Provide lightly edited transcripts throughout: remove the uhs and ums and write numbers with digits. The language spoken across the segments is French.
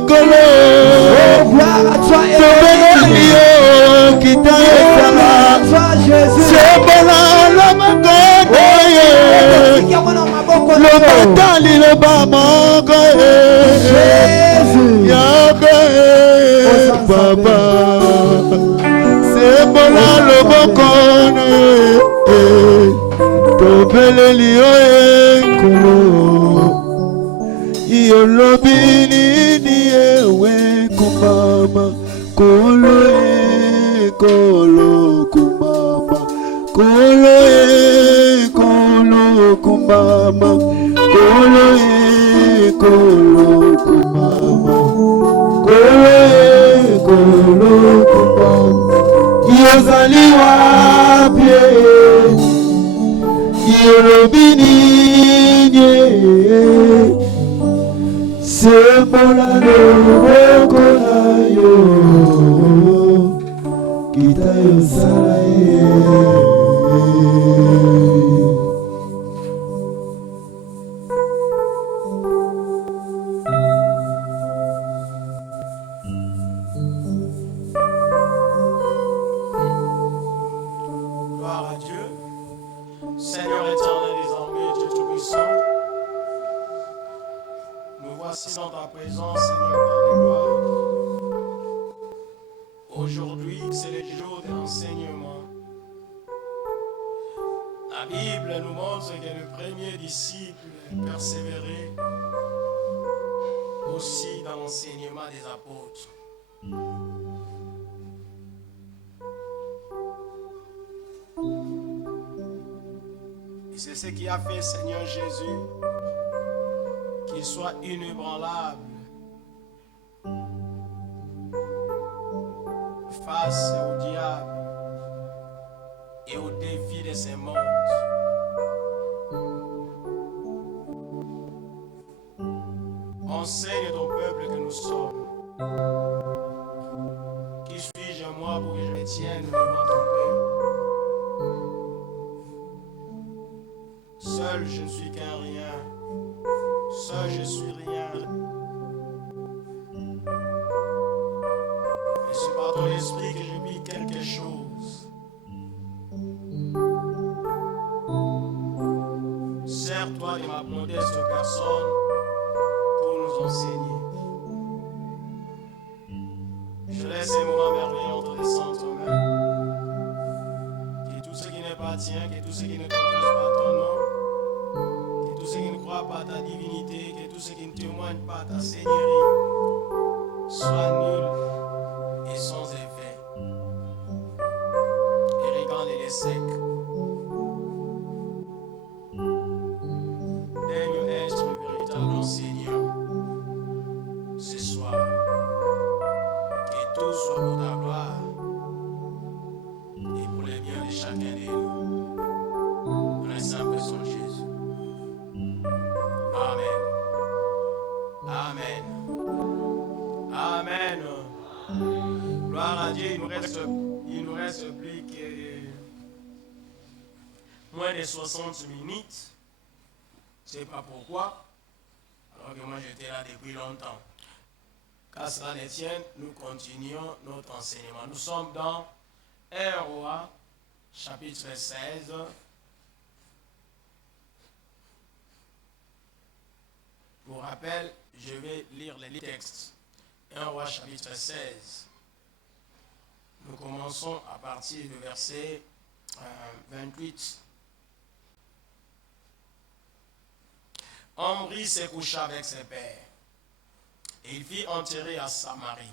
Makolo. Gloire à toi, Qui t'a Jésus. C'est bon le Makolo. Le batali le Bamako. Jésus. Yahweh, Papa. C'est bon le Makolo. Tobele liyo ekolo. Yolobini ni ewe kumama. Kolo kolo kumama. Kolo kumama. Kolo kumama. Kolo kumama. Yozali wapi? Yolobini ni c'est pour la yo kita yo salaye. Gloire à Dieu, Seigneur éternel des armées, Dieu tout-puissant. Nous voici dans ta présence, Seigneur, par les gloires. Aujourd'hui, c'est le jour de l'enseignement. La Bible nous montre que le premier disciple persévérait aussi dans l'enseignement des apôtres. Et c'est ce qui a fait, Seigneur Jésus, qu'il soit inébranlable face au diable et au défi de ces mondes. Enseigne ton peuple que nous sommes. Qui suis-je moi pour que je me tienne devant ton peuple? Seul je ne suis qu'un rien. Seul je suis rien. Mais c'est par ton esprit que je vis quelque chose. Sers-toi de ma modeste personne pour nous enseigner. Je laisse ces moments merveilleux entre les saintes mains. Que tout ce qui n'est pas tien, que tout ce qui ne confesse pas ton nom, que tout ce qui ne croit pas ta divinité, que tout ce qui ne témoigne pas ta seigneurie, soit nul et sans effet. Irrigant et les secs. Daigne être le véritable enseignant ce soir. Que tout soit pour ta gloire et pour le bien de chacun de nous. Dans le simple son de Jésus. Amen. Amen. Amen. Gloire à Dieu. Il nous reste plus que moins de 60 minutes. Je ne sais pas pourquoi. Alors que moi j'étais là depuis longtemps. Qu'à cela ne tienne, nous continuons notre enseignement. Nous sommes dans 1 Roi, chapitre 16. Pour rappel, je vais lire les textes. 1 Roi, chapitre 16. Nous commençons à partir du verset 28. Omri se coucha avec ses pères. Et il fit enterrer à Samarie.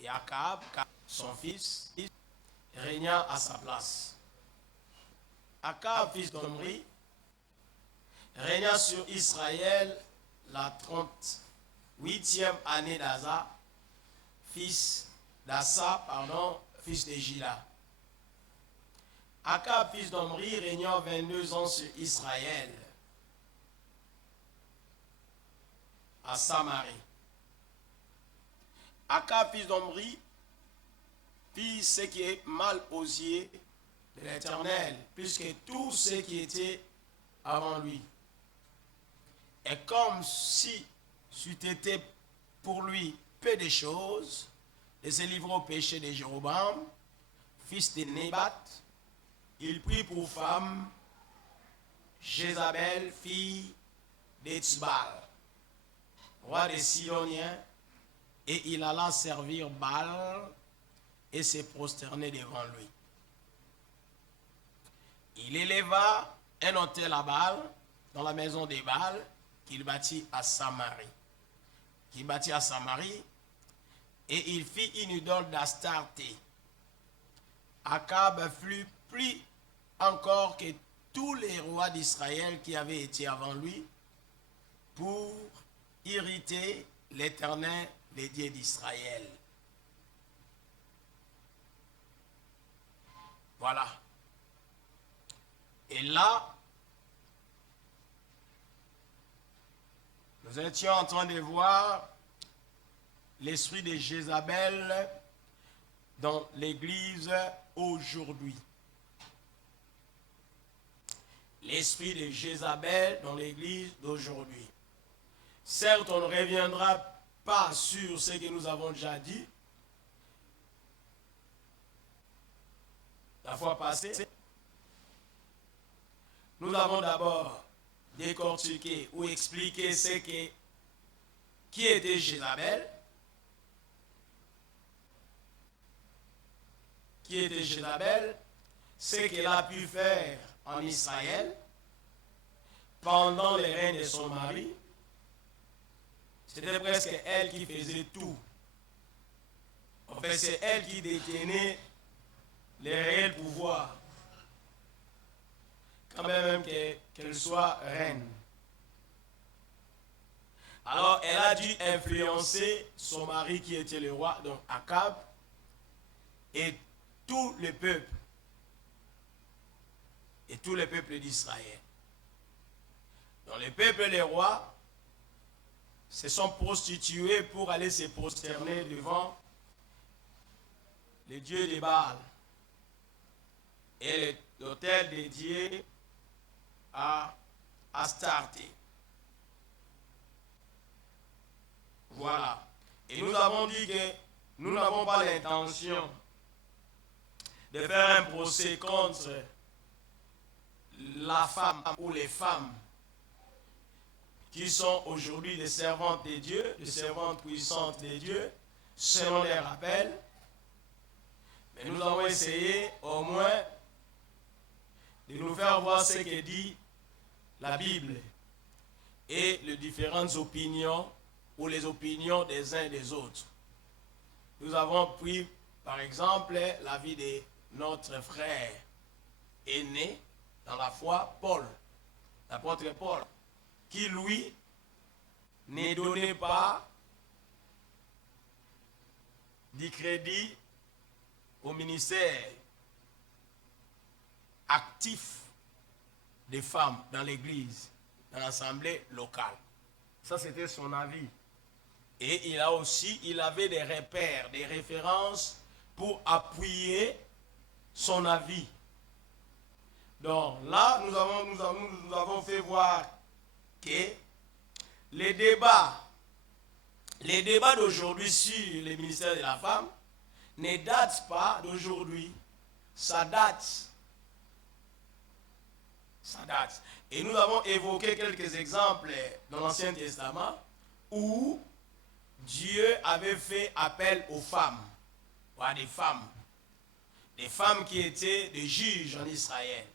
Et Akab, son fils, régna à sa place. Akab, fils d'Omri, régna sur Israël la 38e année d'Asa, fils de Gila. Akab, fils d'Omri, régna 22 ans sur Israël, à Samarie. Akab, fils d'Omri, fit ce qui est mal aux yeux de l'Éternel, plus que tout ce qui était avant lui. Et comme si c'eût été pour lui peu de choses, de se livrer au péché de Jéroboam, fils de Nébat. Il prit pour femme Jézabel, fille d'Etzbal, roi des Sidoniens, et il alla servir Baal et se prosterner devant lui. Il éleva un autel à Baal dans la maison de Baal qu'il bâtit à Samarie. Et il fit une idole d'Astarté. Akab fut plus encore que tous les rois d'Israël qui avaient été avant lui pour irriter l'Éternel, le Dieu d'Israël. Voilà. Et là, nous étions en train de voir l'esprit de Jézabel dans l'Église aujourd'hui. L'esprit de Jézabel dans l'Église d'aujourd'hui. Certes, on ne reviendra pas sur ce que nous avons déjà dit la fois passée. Nous avons d'abord décortiqué ou expliqué qui était Jézabel. Qui était Jézabel, ce qu'elle a pu faire en Israël pendant les règnes de son mari. C'était presque elle qui faisait tout. En fait, c'est elle qui détenait les réels pouvoirs, quand même qu'elle soit reine. Alors, elle a dû influencer son mari qui était le roi, donc Akab, et tout le peuple. Et tout le peuple d'Israël. Donc, le peuple et les rois se sont prostitués pour aller se prosterner devant les dieux de Baal et l'autel dédié à Astarté. Voilà. Et nous avons dit que nous n'avons pas l'intention de faire un procès contre la femme ou les femmes qui sont aujourd'hui des servantes de Dieu, des servantes puissantes de Dieu, selon les rappels. Mais nous avons essayé au moins de nous faire voir ce que dit la Bible et les différentes opinions ou les opinions des uns et des autres. Nous avons pris par exemple l'avis de notre frère aîné dans la foi, Paul, l'apôtre Paul, qui lui ne donnait pas du crédit au ministère actif des femmes dans l'église, dans l'assemblée locale. Ça, c'était son avis. Et il avait des repères, des références pour appuyer son avis. Donc là, nous avons fait voir que les débats d'aujourd'hui sur le ministère de la femme ne datent pas d'aujourd'hui. Ça date. Et nous avons évoqué quelques exemples dans l'Ancien Testament où Dieu avait fait appel aux femmes, ou à des femmes qui étaient des juges en Israël.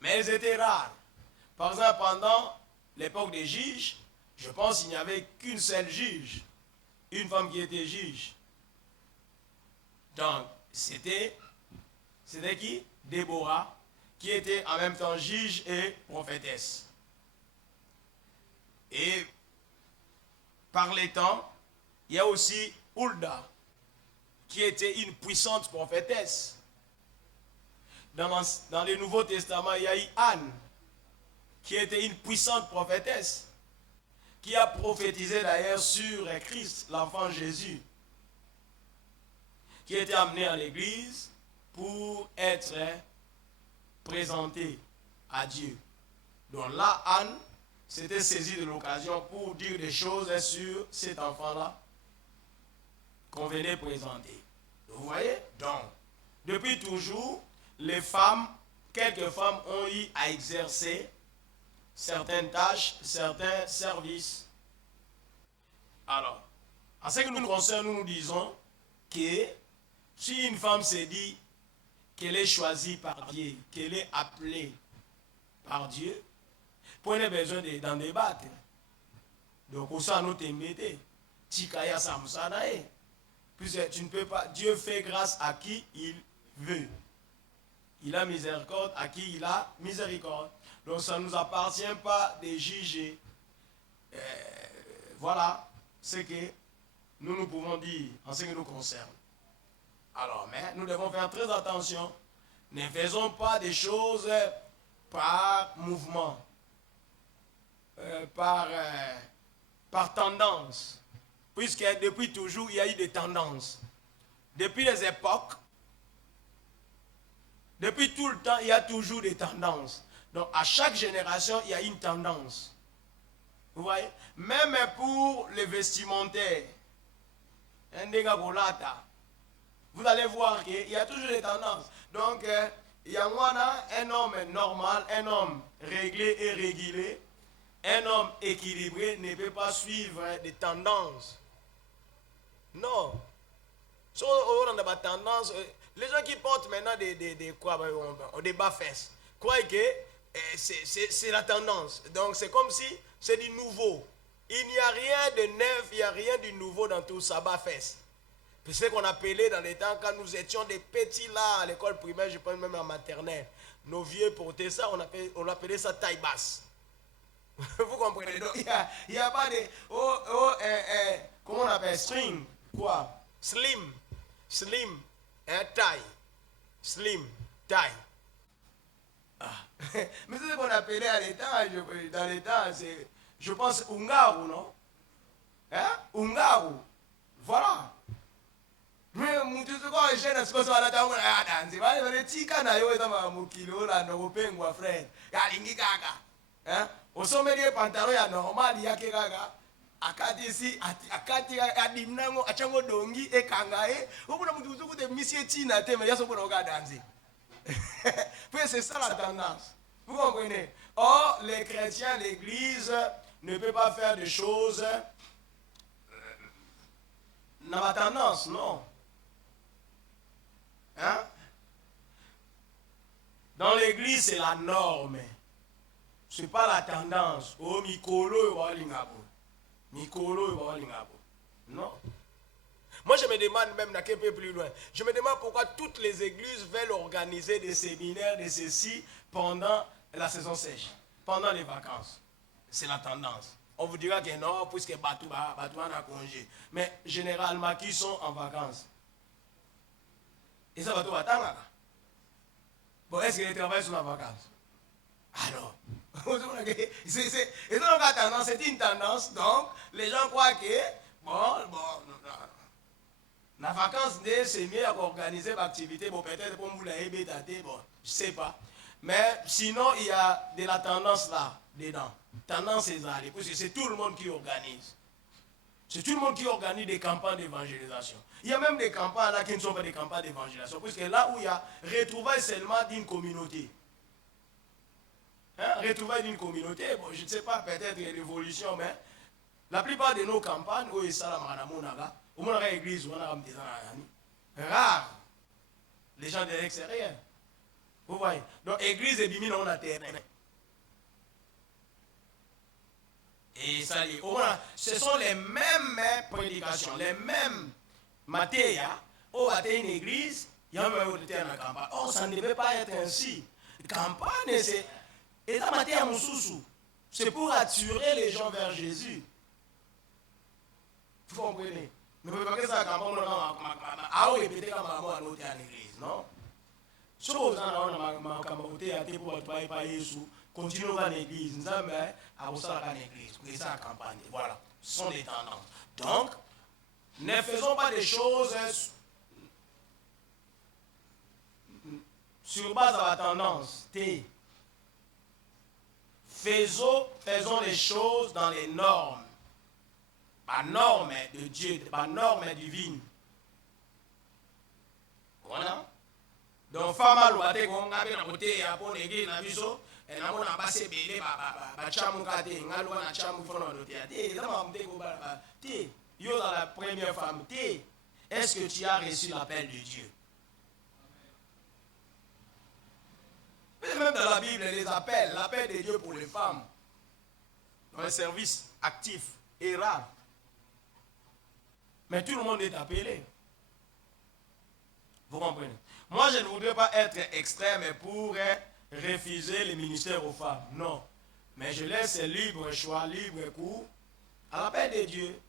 Mais elles étaient rares. Par exemple, pendant l'époque des juges, je pense qu'il n'y avait qu'une seule juge, une femme qui était juge. Donc, c'était qui? Déborah, qui était en même temps juge et prophétesse. Et par les temps, il y a aussi Hulda, qui était une puissante prophétesse. Dans le Nouveau Testament, il y a eu Anne, qui était une puissante prophétesse, qui a prophétisé d'ailleurs sur Christ, l'enfant Jésus, qui était amené à l'église pour être présenté à Dieu. Donc là, Anne s'était saisi de l'occasion pour dire des choses sur cet enfant-là qu'on venait présenter. Vous voyez? Donc, depuis toujours, les femmes, quelques femmes ont eu à exercer certaines tâches, certains services. Alors, en ce qui nous concerne, nous disons que si une femme s'est dit qu'elle est choisie par Dieu, qu'elle est appelée par Dieu, pour n'a besoin d'en débattre. Donc, au sein de notre embêté, Tikaya Samsanae, puisque tu ne peux pas, Dieu fait grâce à qui il veut. Il a miséricorde à qui il a miséricorde. Donc, ça ne nous appartient pas de juger. Voilà ce que nous pouvons dire en ce qui nous concerne. Alors, mais nous devons faire très attention. Ne faisons pas des choses par mouvement, par tendance. Puisque depuis toujours, il y a eu des tendances. Depuis les époques, depuis tout le temps, il y a toujours des tendances. Donc, à chaque génération, il y a une tendance. Vous voyez? Même pour les vestimentaires, vous allez voir qu'il y a toujours des tendances. Donc, il y a un homme normal, un homme réglé et régulé, un homme équilibré ne peut pas suivre des tendances. Non. On a des tendances. Les gens qui portent maintenant des bas-fesses croient que c'est la tendance. Donc, c'est comme si c'est du nouveau. Il n'y a rien de neuf, il n'y a rien de nouveau dans tout ça, bas-fesses. C'est ce qu'on appelait dans les temps quand nous étions des petits là à l'école primaire, je pense même en maternelle. Nos vieux portaient ça, on appelait ça taille basse. Vous comprenez? Donc, il n'y a pas de... comment on appelle? String. Quoi? Slim. Slim. Taille. Slim. Taille. Ah. Mais c'est ce qu'on appelait à l'état, dans l'état, c'est... Je pense Ungaru, non? Hein? Ungaru. Voilà. Mais mtu kwa jena siko wala tangu na danzi bale bale tika na yo tama mukilo la no pengwa friend yalingi kaka hein osomelie pantalon ya normal yake kaka akati si akati adinango achango dongi ekangae obuna mtu uzuku de monsieur tina te mais yaso bona danzi. Puis c'est ça la tendance. Vous comprenez? Or les chrétiens, l'église ne peut pas faire des choses dans la tendance, non. Hein? Dans l'église, c'est la norme. Ce n'est pas la tendance. Oh, Mikolo et Walingabo. Mikolo et Walingabo. Non. Moi, je me demande même, un peu plus loin, je me demande pourquoi toutes les églises veulent organiser des séminaires de ceci pendant la saison sèche, pendant les vacances. C'est la tendance. On vous dira que non, puisque Batou a congé. Mais généralement, qui sont en vacances? Et ça va tout attendre. Bon, est-ce que les travailleurs sont en vacances? Alors, c'est une tendance. Donc, les gens croient que, la vacance, c'est mieux à organiser l'activité. Bon, peut-être pour vous l'avez daté, bon, je ne sais pas. Mais sinon, il y a de la tendance là, dedans. Tendance césarée, parce que c'est tout le monde qui organise. C'est tout le monde qui organise des campagnes d'évangélisation. Il y a même des campagnes là qui ne sont pas des campagnes d'évangélisation. Parce que là où il y a retrouvailles seulement d'une communauté. Hein? Retrouvailles d'une communauté, bon, je ne sais pas, peut-être une révolution, mais la plupart de nos campagnes, où est ça la au moins dans l'église, on a rare. Les gens de l'extérieur. Vous voyez? Donc, l'église est bimine, on a terrain. Et ça, ce sont les mêmes prédications, les mêmes matières. Au à une église, il y a même une campagne. Oh, ça ne devait pas être ainsi. Campagne, c'est. Et la matière moussoussou, c'est pour attirer les gens vers Jésus. Vous comprenez? Ne pouvez pas que ça campagne, ah oui, peut-être comme à moi, l'autre en église, non? Chose, on a campagne pour être pas Jésus. Continuons à l'église, nous avons à l'église, pour ça campagne. Voilà, ce sont des tendances. Donc, ne faisons pas des choses sur base de la tendance. faisons les choses dans les normes. Pas normes de Dieu, pas normes divines. Voilà. Donc, femme à l'ouate, on a bien côté à bon église, na biso, et na mona passé belé, ba chamu kate, ngalo na chamu fono de théâtre. Là, m'a m'te go ba, ti, yo dans la première femme, ti, est-ce que tu as reçu l'appel de Dieu? Mais même dans la Bible, les appels, l'appel de Dieu pour les femmes, dans le service actif est rare. Mais tout le monde est appelé. Vous comprenez? Moi, je ne voudrais pas être extrême pour refuser le ministère aux femmes. Non. Mais je laisse libre choix, libre cours à l'appel de Dieu.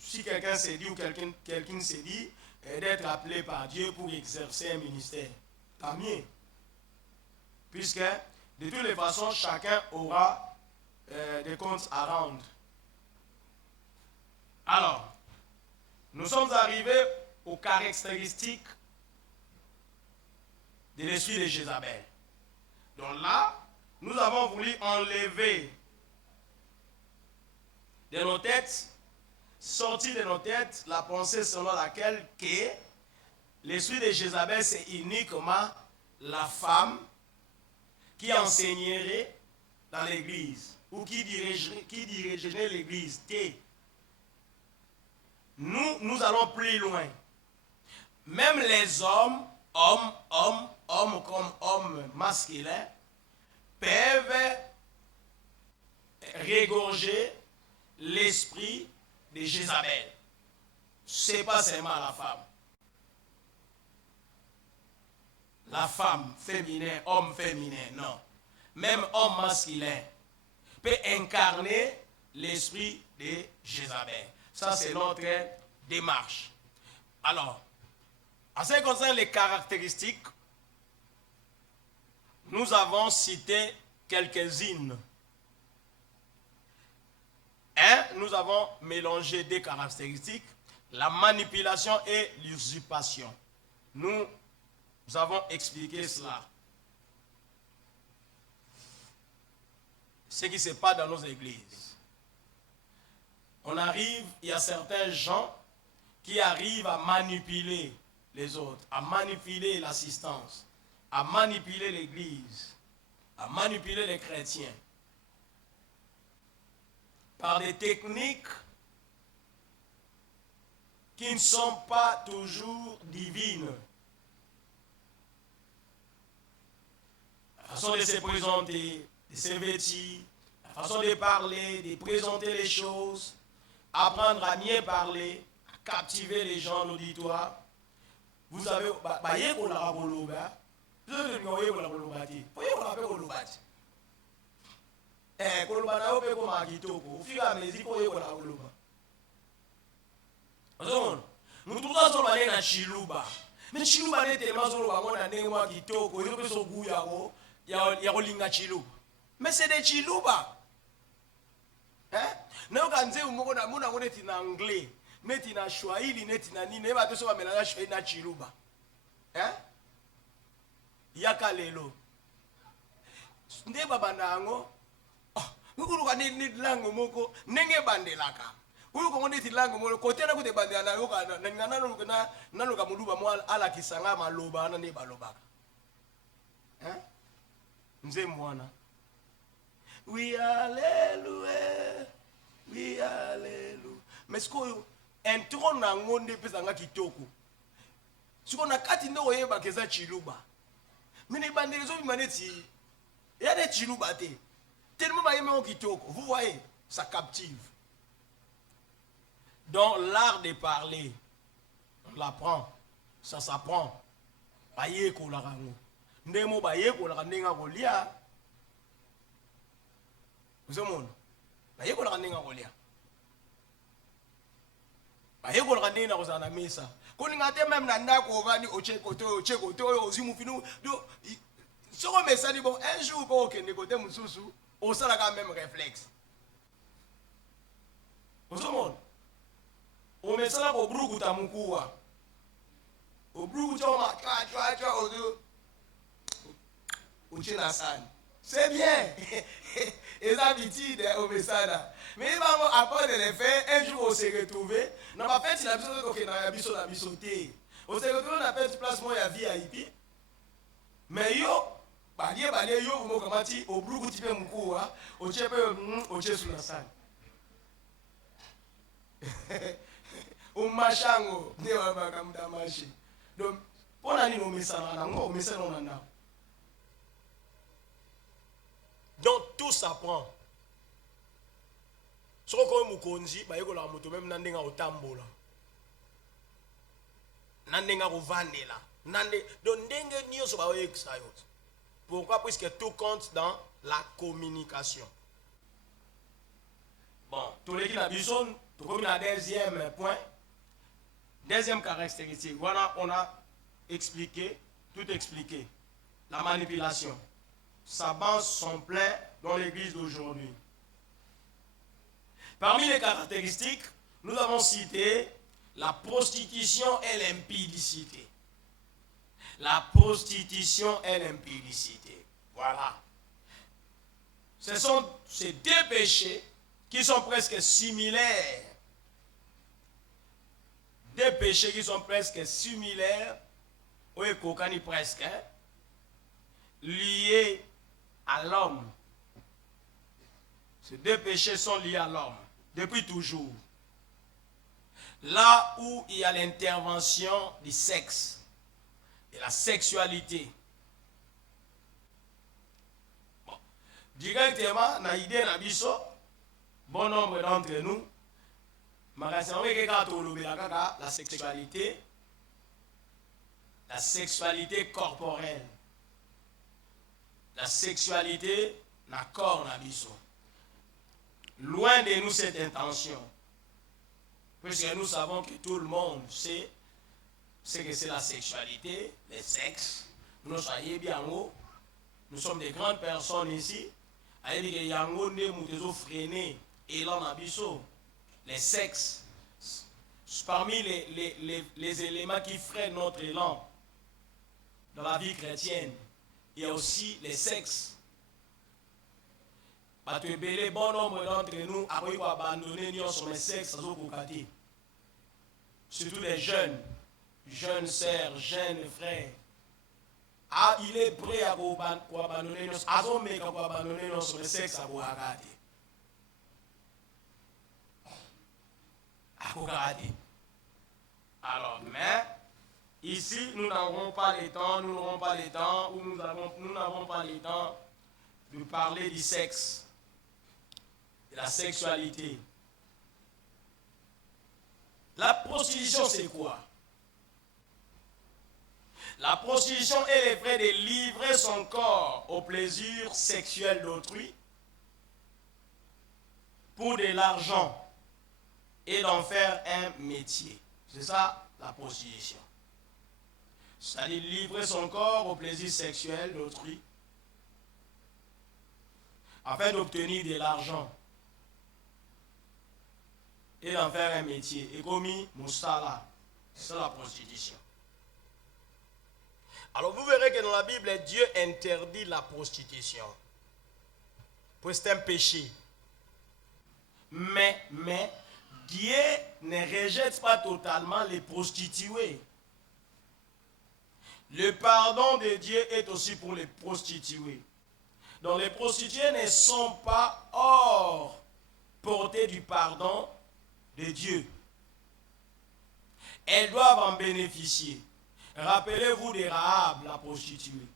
Si quelqu'un s'est dit ou quelqu'un s'est dit d'être appelé par Dieu pour exercer un ministère, tant mieux. Puisque, de toutes les façons, chacun aura des comptes à rendre. Alors, nous sommes arrivés aux caractéristiques de l'esprit de Jézabel. Donc là, nous avons voulu enlever de nos têtes, sortir de nos têtes la pensée selon laquelle que l'esprit de Jézabel, c'est uniquement la femme qui enseignerait dans l'église ou qui dirigerait l'église. Nous allons plus loin. Même les hommes comme hommes masculins, peuvent régorger l'esprit de Jézabel. Ce n'est pas seulement la femme. La femme féminin, homme féminin, non. Même homme masculin peut incarner l'esprit de Jézabel. Ça, c'est notre démarche. Alors, en ce qui concerne les caractéristiques, nous avons cité quelques-unes. Nous avons mélangé des caractéristiques, la manipulation et l'usurpation. Nous avons expliqué cela. Ce qui se passe dans nos églises. On arrive, il y a certains gens qui arrivent à manipuler les autres, à manipuler l'assistance, à manipuler l'église, à manipuler les chrétiens par des techniques qui ne sont pas toujours divines. La façon de se présenter, de se vêtir, la façon de parler, de présenter les choses, apprendre à mieux parler, à captiver les gens en auditoire. Vous avez, au fur et à mesure, nous trouvons na chiluba. Mais chiluba n'est tellement mais c'est des chiluba. Hein? Nous anglais. Neti na Swahili, neti na nini, eba to so ba melanga Swahili na chiluba. Hein? Yaka lelo. Nde baba nango. Oh, ngulu ka ni lango moko nenge bandelaka. Uyu ko neti lango moko kote na kute bandela na yo kana na ngana na loka muluba mo ala kisanga maloba na ne balobaka. Hein? Nze mwana. We hallelujah. We hallelujah. Mais ce que un tron na ngonde pesa nga kitoko. Siko na kati ndo oyeba keza chiluba. Mine bandelezo bimaneti. Ya de chiluba te. Tellement ba yema kitoko. Vous voyez, ça captive. Donc l'art de parler, on l'apprend. Ça s'apprend. Baye ko la rango. Ndemo baye ko la ndenga ko lia. Vous savez, baye ko la ndenga ko lia. Ayeko la ndina ko sana mesa ko ni ngate même na ndako vani ocheko to ozimu finu do soko mesa ni bon un jour ko okende côté mususu o sala ka même réflexe osomon o mesa ko bruku tamukuwa o bruku choma chwa ozo uchina sana c'est bien Et d'habitude, au message. Mais il va apprendre de les faire. Un jour, on s'est retrouvé. Non, en fait, il a besoin de la bisoté. On s'est retrouvé, on a fait du placement, il y a VIP. Mais yo, yo, vous comment dire, au bout du petit peu, au tchèpe, au tchèpe sous la salle. Au machango, ne va pas comme dans marché. Donc, on a dit nos messages, on a message, on en a. Donc, tout s'apprend. Si on a un konzi, il y a un moto, même si on a un tambour. Nandenga rovandela. Donc, pourquoi? Puisque tout compte dans la communication. Bon, tous les qui n'ont besoin, tout comme le deuxième point, deuxième caractéristique, voilà, on a expliqué, tout expliqué. La manipulation. Sa base sont pleines dans l'église d'aujourd'hui. Parmi les caractéristiques, nous avons cité la prostitution et l'impudicité. La prostitution et l'impudicité. Voilà. Ce sont ces deux péchés qui sont presque similaires. Deux péchés qui sont presque similaires, oui, kokani presque, hein, liés à l'homme. Ces deux péchés sont liés à l'homme, depuis toujours. Là où il y a l'intervention du sexe, de la sexualité. Bon. Directement, dans l'idée de bon nombre d'entre nous, la sexualité corporelle, la sexualité na corps na biso. Loin de nous cette intention, puisque nous savons que tout le monde sait ce que c'est la sexualité, le sexe. Nous soyons bien haut, nous sommes des grandes personnes ici. Il y a les sexes, parmi les éléments qui freinent notre élan dans la vie chrétienne, il y a aussi les sexes. Bon nombre d'entre nous ont abandonné les sexes, surtout les jeunes sœurs, jeunes frères. Ah, il est prêt à abandonner le sexe à regarder. Alors, mais ici, nous n'avons pas le temps, ou nous n'avons pas le temps de parler du sexe, de la sexualité. La prostitution, c'est quoi? La prostitution est le fait de livrer son corps au plaisir sexuel d'autrui pour de l'argent et d'en faire un métier. C'est ça la prostitution. C'est-à-dire livrer son corps au plaisir sexuel d'autrui afin d'obtenir de l'argent et d'en faire un métier. Et comme Moussala, c'est la prostitution. Alors vous verrez que dans la Bible, Dieu interdit la prostitution. Parce que c'est un péché. Mais Dieu ne rejette pas totalement les prostituées. Le pardon de Dieu est aussi pour les prostituées. Donc les prostituées ne sont pas hors portée du pardon de Dieu. Elles doivent en bénéficier. Rappelez-vous de Rahab, la prostituée.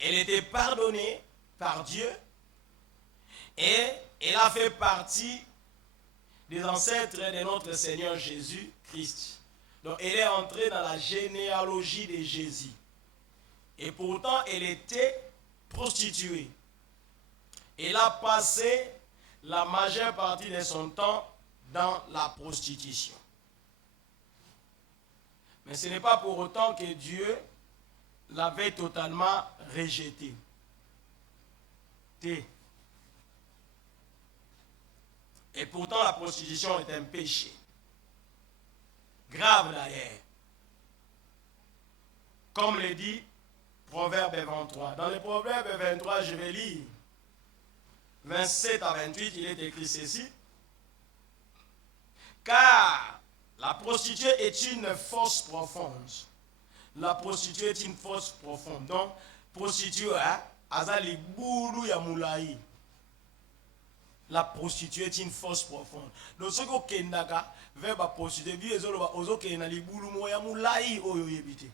Elle était pardonnée par Dieu et elle a fait partie des ancêtres de notre Seigneur Jésus-Christ. Donc elle est entrée dans la généalogie de Jésus. Et pourtant, elle était prostituée. Elle a passé la majeure partie de son temps dans la prostitution. Mais ce n'est pas pour autant que Dieu l'avait totalement rejetée. Et pourtant, la prostitution est un péché. Grave d'ailleurs. Comme le dit Proverbe 23. Dans le Proverbe 23, je vais lire. 27 à 28, il est écrit ceci. Car la prostituée est une fosse profonde. La prostituée est une fosse profonde. Donc, prostituée, azali boulou ya moulaï. La prostituée est une fosse profonde. Donc, ce que kendaka vers la prostituée, bi ezolo ozo kena li boulou mo ya moulaï oyo yebite.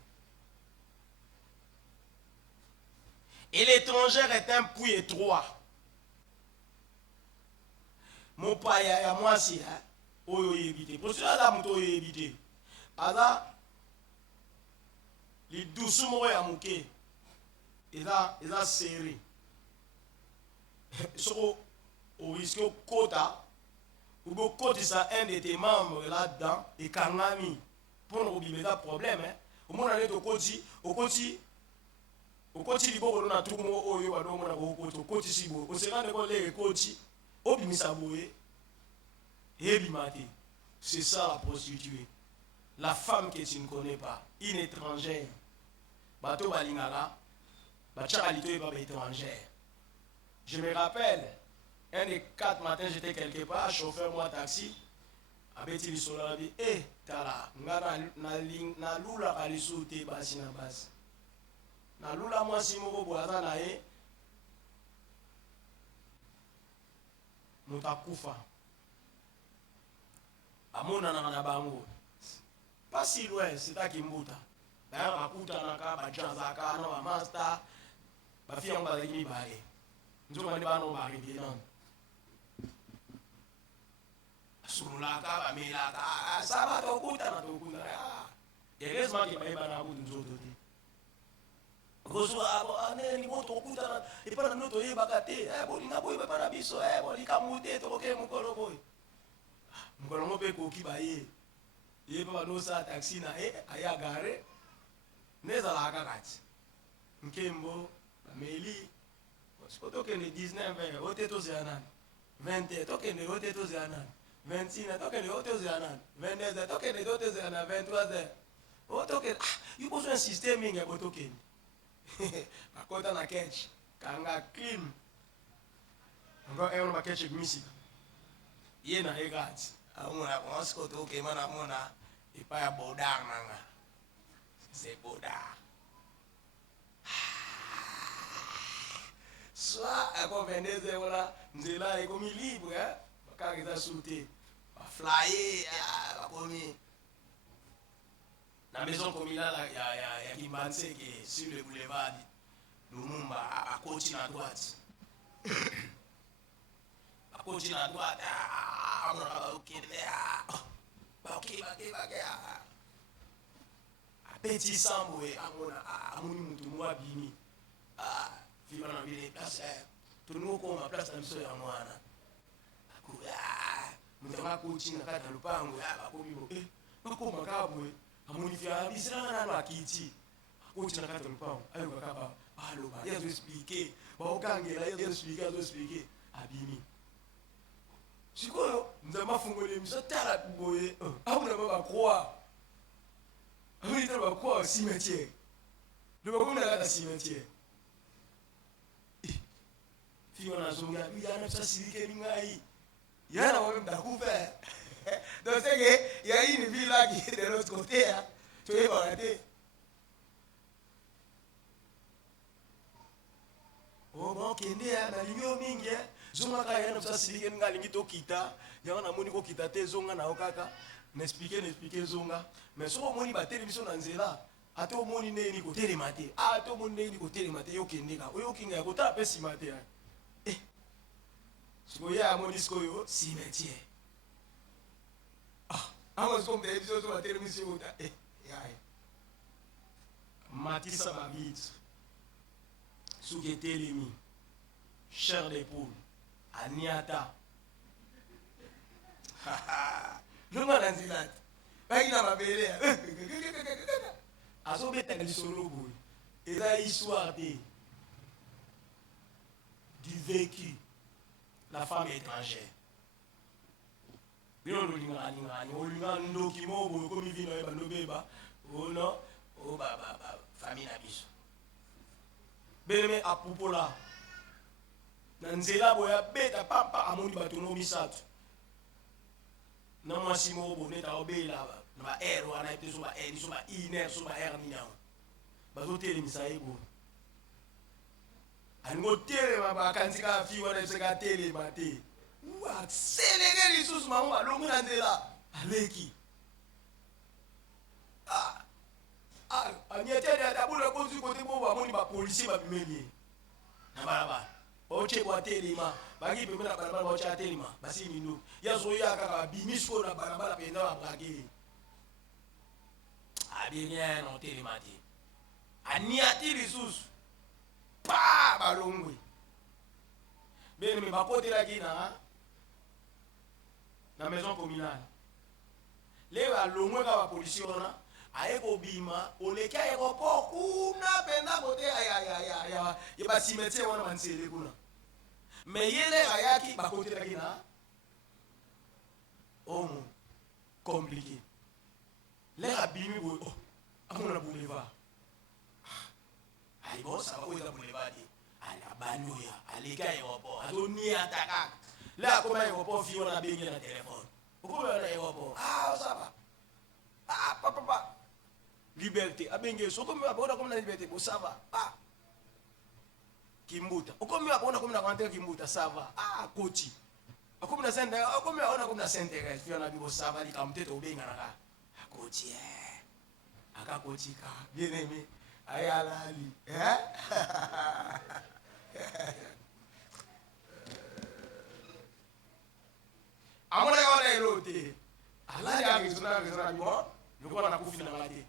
Et l'étrangère est un puits étroit. Mon père ya moi si oyo yebite. Prostituée ada muto oyo yebite. Ada li douce mo ya muke. Eza serré. So au risque de quota, ou de cotiser un de tes membres là-dedans, et kangami, pour nous oublier des problèmes, au moins on est au côté, du bon, on a tout le monde, au côté, si vous, au second de les côtés, au bimisaboué, et bimate. C'est ça la prostituée. La femme que tu ne connais pas, une étrangère. Bateau balingala, bachakalité est pas étrangère. Je me rappelle, un des 4 matins, j'étais quelque part, chauffeur moi taxi, avec il dit, eh, tala, na lula kalisu te basi na basi. Na lula moi si moko boaza na e, mutakufa. Amona na bango. Pas si loin, c'est à Kimbuta. D'ailleurs, bakuta naka, bajanzaka, na master, bafia mbazaki bare. Nous avons des banons arrivés non. Sulaka, Bamilaka, ça va t'occuper dans ton coup. Et heureusement qu'il n'y a pas de bout de nous autres. Reçoit, il faut t'occuper et pas dans notre ébagaté. Bon, il n'a pas de biso, bon, il a mouté, t'occuper mon colobo. Mon colobo peut coquille bailler. Il n'y a pas de taxi, il y a garé. N'est-ce pas la cagate? Nkembo, Meli. Token de 19, 20, token de 21, token de 22, token de 23. Oh, token, il faut un système qui est token. Par contre, on a catch, quand on a clean, on a catch musique. Il y a un regard. On a ce token, on a et pas un bodar. C'est bodar. Soit à convenez voilà nous là et comme libre hein car il a sauté flyer comme la maison comme il a il y a qui manse qui sur le boulevard Lumumba à côté à droite à côté à droite on a OK petit samboué à mon mutu moi bini on a vu les places, tout le monde a place dans le sol à moi. Je vais continuer à faire le pain. Je vais continuer à faire le pain. Je vais continuer à faire le pain. Je vais expliquer. Je vais expliquer. Abimi. C'est quoi? Nous avons fait les missions. On ne va pas croire. On ne va pas croire au cimetière. Le bagou n'a pas de cimetière. On a zonga, il y a un facilité mingai. Il y a un même d'Akoufer. Donc c'est que il y a une ville là qui est de l'autre côté. Tu es baraté. Oh bon, Kende, na lingio mingi. Zonga kaya na facilité mingai lingi to kita. Il y a un amoni ko kita te zonga na okaka. N'expliquer zonga. Mais so moni ba télévision na nzela. Ato moni ne ni ko télématé. Ato moni ne ni ko télématé yo Kende ka. Yo kinga ko ta pe simate. Ce qu'il y a à mon discours, cimetière. Ah, on se compte des choses sur la télévision. Matissa Babit, Soukete Lemi, Cher des poules, Aniata. Non, non, non, il a ma belle. A son bête à solo, et la histoire du vécu. La femme étrangère. Bien on famille na biso. Bien à Poupola. Nanzela boya beta papa amoni batono misatu. Na mwasi mo boneta obela na ba air wana ete so ba air so ba iner so ba air ninyao. Bazo tele misaibo. Ango tele ba kanzika fi wana seka tele mate. Wa selege lisusu mama longo nanzela aleki. Anyete da bula kozi kote bo amoni ba policier ba bimeli. Na baraba. Oche kwa telema bagi pembe na barabara oche telema basi mindu yazo yaka bimisko na barabara penda ba brage abirien no telema ti ani atiri sus pa balongwe bene me bakote la gina na maison communale le ba longwe ka ba policier ona aeko bima oleka aéroport kuna penda kote ya ba cimetière wana mansele kuna. Mais yele ayaki bakote la gina homme compliqué. Les abimi bo amona boulevard. Ay bon ça va où est la boulevard dit. Ala banoya, aleka aéroport. Azoni ataka. Là comment aéroport fi on a bengi na téléphone. Pourquoi on a aéroport? Ah ça va. Ah papa. Liberté. Abenge so comme abona comme na liberté, bo ça va. Ah. Kimbuta. Ukomi abona comme na rentrer Kimbuta, ça va. Ah coach. Comme na sente, comme ona comme na sente, fi on a bi bo ça va, li kamte to benga na. Coach. Aka coach ka. Bien aimé. Ayala ali. Amona ka wala elote. Ala ya kizuna bon. Je crois na kufi na malade.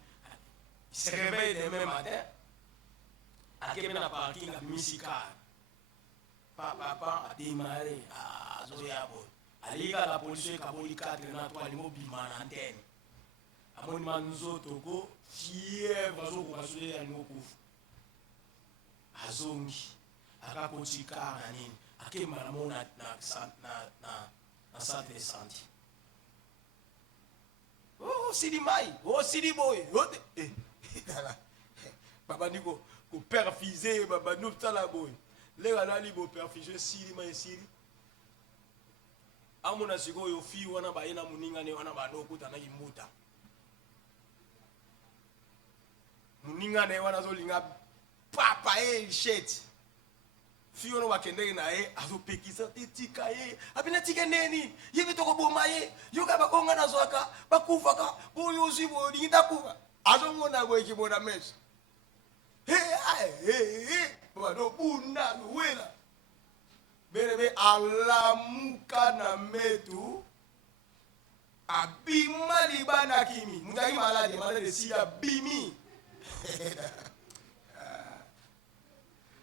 Il se réveille demain matin. Akebe na parking a misika. Papa a démarré à Zoyabo. Aliga la police kaboli 4 na 3 limo bima na antenne. Amoni manzo toko fièvre zo ko basule ya limo kufu. Azongi akakotika na nini? Akema na mona na centre de santé. Oh Sidi Mai, oh Sidi Boy. Baba Niko ko perfiser baba nous tala boy les gars li bo perfiser siri ma siri amuna sigo yo fi wana ba ina muninga ne wana ba do kuta na Kimbuta muninga ne wana zo linga papa shit fi wana wakende na azo pekisa etika abina tika neni yebi to ko boma yo ga ba konga na zoaka ba kufa ka bo yo zibo linda kufa azo ngona go ekibona mes. Hey, bado bunda nuela. Berebe alamuka na metu. Abima libana kimi. Mutaki malade, malade si abimi.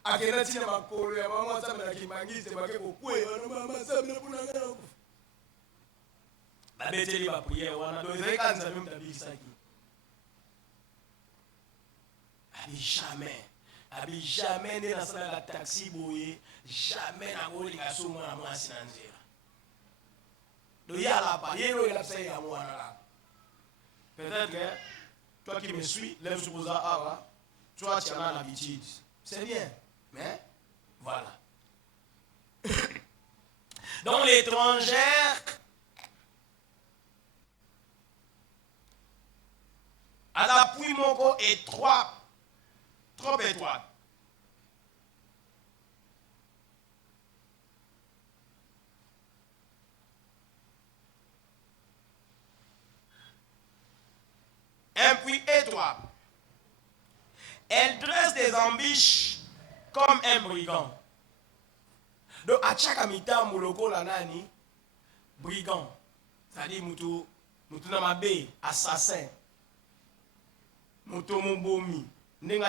Akena tina makolo ya mama sabe na kimangize bake kokwe wana mama sabe na punanga na kufa. Babeteli ba prière wana do zekanza même tabisaki. Jamais ne na sala taxi boye, jamais na ngoli ka somo na mwasi na nzira. Do yala pa yelo ila sai ya mwana la. Peut-être que toi qui me suis, lève sur vos awa, toi tu as l'habitude. C'est bien, mais voilà. Dans l'étrangère, à l'appui moko étroit. Trop étroite. Un puits étroit. Elle dresse des embûches comme un brigand. Donc, à chaque mi-temps, mouloko la nani, brigand. C'est-à-dire, moutou namabe, assassin. Moutou moubomi. Elle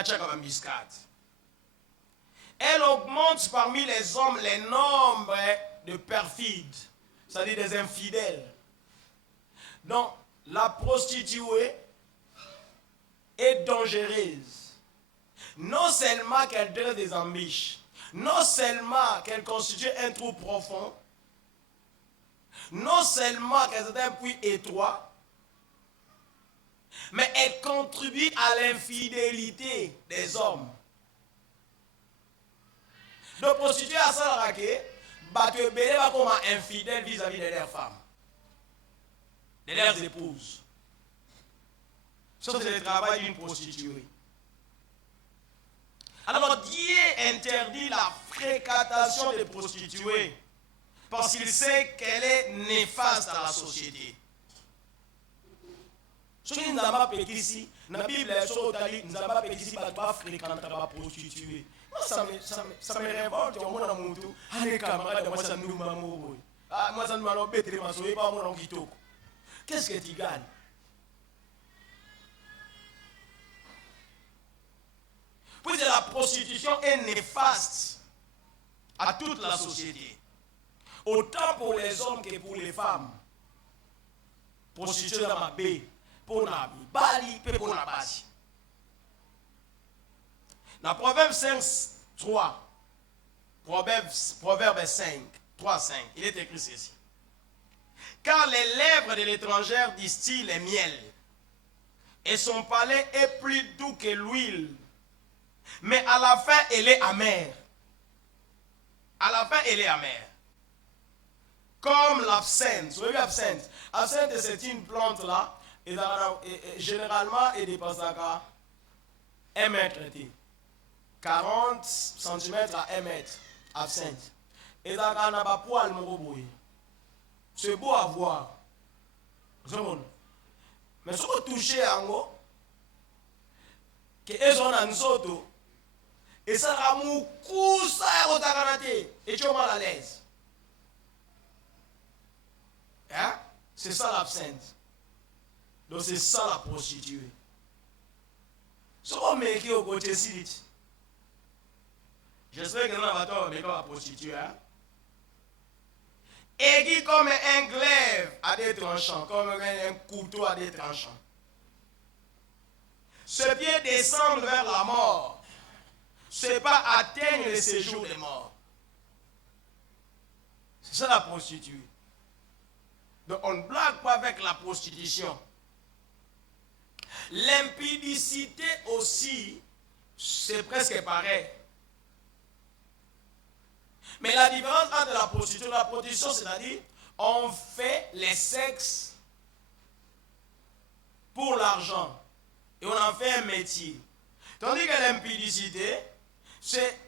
augmente parmi les hommes les nombres de perfides, c'est-à-dire des infidèles. Donc, la prostituée est dangereuse. Non seulement qu'elle dresse des embûches, non seulement qu'elle constitue un trou profond, non seulement qu'elle est un puits étroit, mais elle contribue à l'infidélité des hommes. Donc, prostituées à ça, tu es comme infidèle vis-à-vis de leurs femmes, de leurs épouses. Ça, c'est le travail d'une prostituée. Alors, Dieu interdit la fréquentation des prostituées parce qu'il sait qu'elle est néfaste à la société. Ce qui nous a pas ici, dans la Bible, nous avons pas ici, pas de fréquenter la prostituée. Ça me révolte, on m'a dit, ah, les camarades, moi, ça nous m'a mouillé. Ah, moi, ça nous m'a bête, les maçons, pas mon guitare. Qu'est-ce que tu gagnes? Puis la prostitution est néfaste à toute la société. Autant pour les hommes que pour les femmes. Prostitution dans ma baie, pour la bali, pour la base. Dans Proverbe 5, 3, Proverbe 5, 3, 5, il est écrit ceci. Car les lèvres de l'étrangère distillent le miel, et son palais est plus doux que l'huile. Mais à la fin, elle est amère. À la fin, elle est amère. Comme l'absinthe. Vous voyez l'absinthe? L'absinthe, c'est une plante là. Et généralement, elle dépasse à 1 mètre. 40 cm à 1 mètre. Absinthe. Et dans un poil, c'est beau à voir. Mais si vous touchez en haut, que elles ont un autre, et ça a mon coup, ça a et tu es mal à l'aise. Hein? C'est ça l'absinthe. Donc c'est ça la prostituée. Ce qu'on met qui au côté site. J'espère que nous avons mis la prostituée. Hein? Et qui comme un glaive à des tranchants, comme un couteau à des tranchants. Ce pied descendre vers la mort, ce n'est pas atteindre le séjour des morts. C'est ça la prostituée. Donc on ne blague pas avec la prostitution. L'impudicité aussi, c'est presque pareil. Mais la différence entre la prostitution, c'est-à-dire, on fait les sexes pour l'argent. Et on en fait un métier. Tandis que l'impudicité, c'est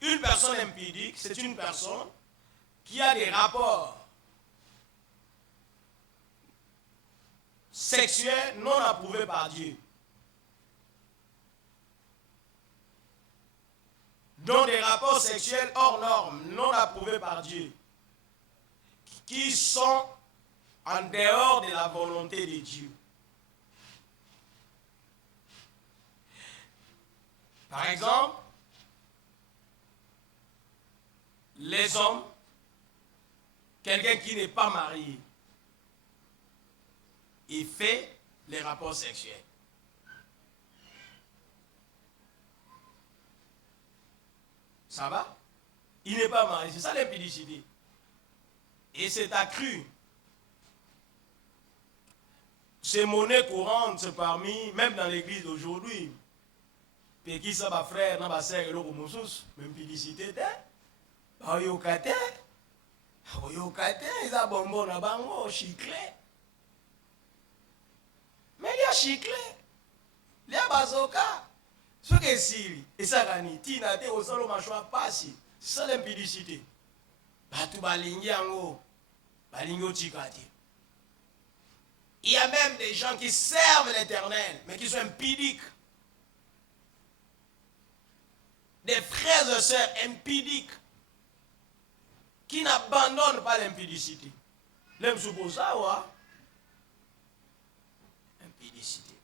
une personne impudique, c'est une personne qui a des rapports sexuels non approuvés par Dieu. Donc des rapports sexuels hors normes, non approuvés par Dieu, qui sont en dehors de la volonté de Dieu. Par exemple, les hommes, quelqu'un qui n'est pas marié, il fait les rapports sexuels. Ça va? Il n'est pas marié, c'est ça l'impudicité. Et c'est accru. C'est monnaie courante parmi, même dans l'église d'aujourd'hui. Et qui ça va frère, non va sœur, l'eau même publicité t'es. Oyokate, ils a bonbon na bango, chiclé. Mais il y a chiclé, il y a bazoka. Ce que est Syrie, et ça gani, tina te osalo machwa passi, c'est ça l'impudicité. Batu balingi ango, balingo chikati. Il y a même des gens qui servent l'Éternel, mais qui sont impudiques. Des frères et sœurs impudiques qui n'abandonnent pas l'impudicité. L'aime supposer, impudicité.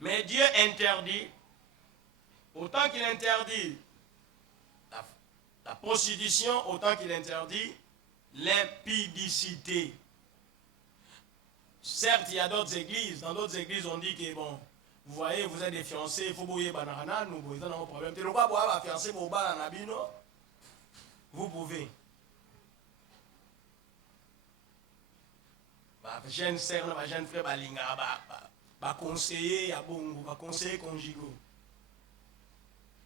Mais Dieu interdit, autant qu'il interdit la prostitution, autant qu'il interdit l'impudicité. Certes, il y a d'autres églises. Dans d'autres églises, on dit que bon, vous voyez, vous êtes des fiancés, il faut bouiller banana, nous vous avez un problème. Tu ne peux pas boire fiancé pour banana, vous pouvez. Jeune sœur, jeune frère, balinga, conseiller, conseiller conjugaux.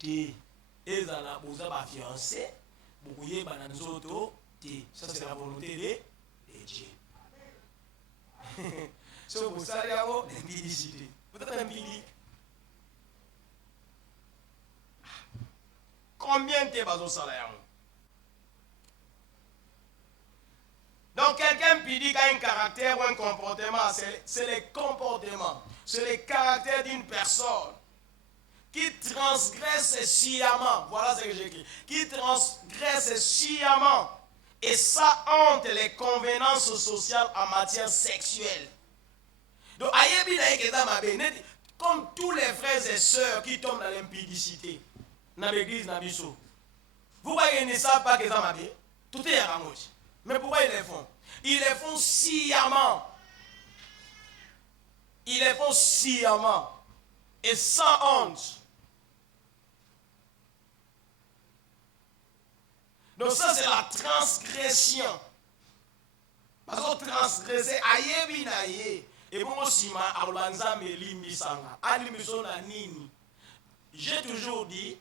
Et ils ont fiancé, ça c'est la volonté de Dieu. So, vous savez, l'impudicité. Vous êtes impudique. Combien de temps vous avez? Donc, quelqu'un impudique a un caractère ou un comportement. C'est les comportements, c'est les caractères d'une personne qui transgresse sciemment. Voilà ce que j'ai écrit. Qui transgresse sciemment et ça hante les convenances sociales en matière sexuelle. Donc, comme tous les frères et sœurs qui tombent dans l'impudicité, dans l'église, dans l'Abisso, vous voyez, ne savent pas que ça m'a dit. Tout est à moitié. Mais pourquoi ils les font? Ils les font sciemment. Ils les font sciemment et sans honte. Donc ça c'est la transgression. Parce que transgresser, aïe binaye. Et bon aussi, j'ai toujours dit,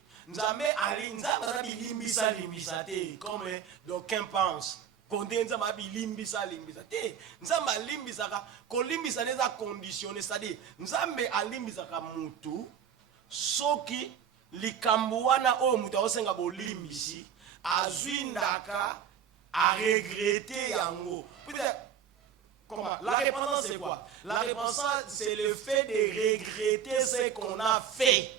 comme d'aucuns pensent. C'est-à-dire, soki likambo wana o mutu aosenga bolimbisi azwindaka a regretter yango. Comment? La repentance c'est quoi? La repentance c'est le fait de regretter ce qu'on a fait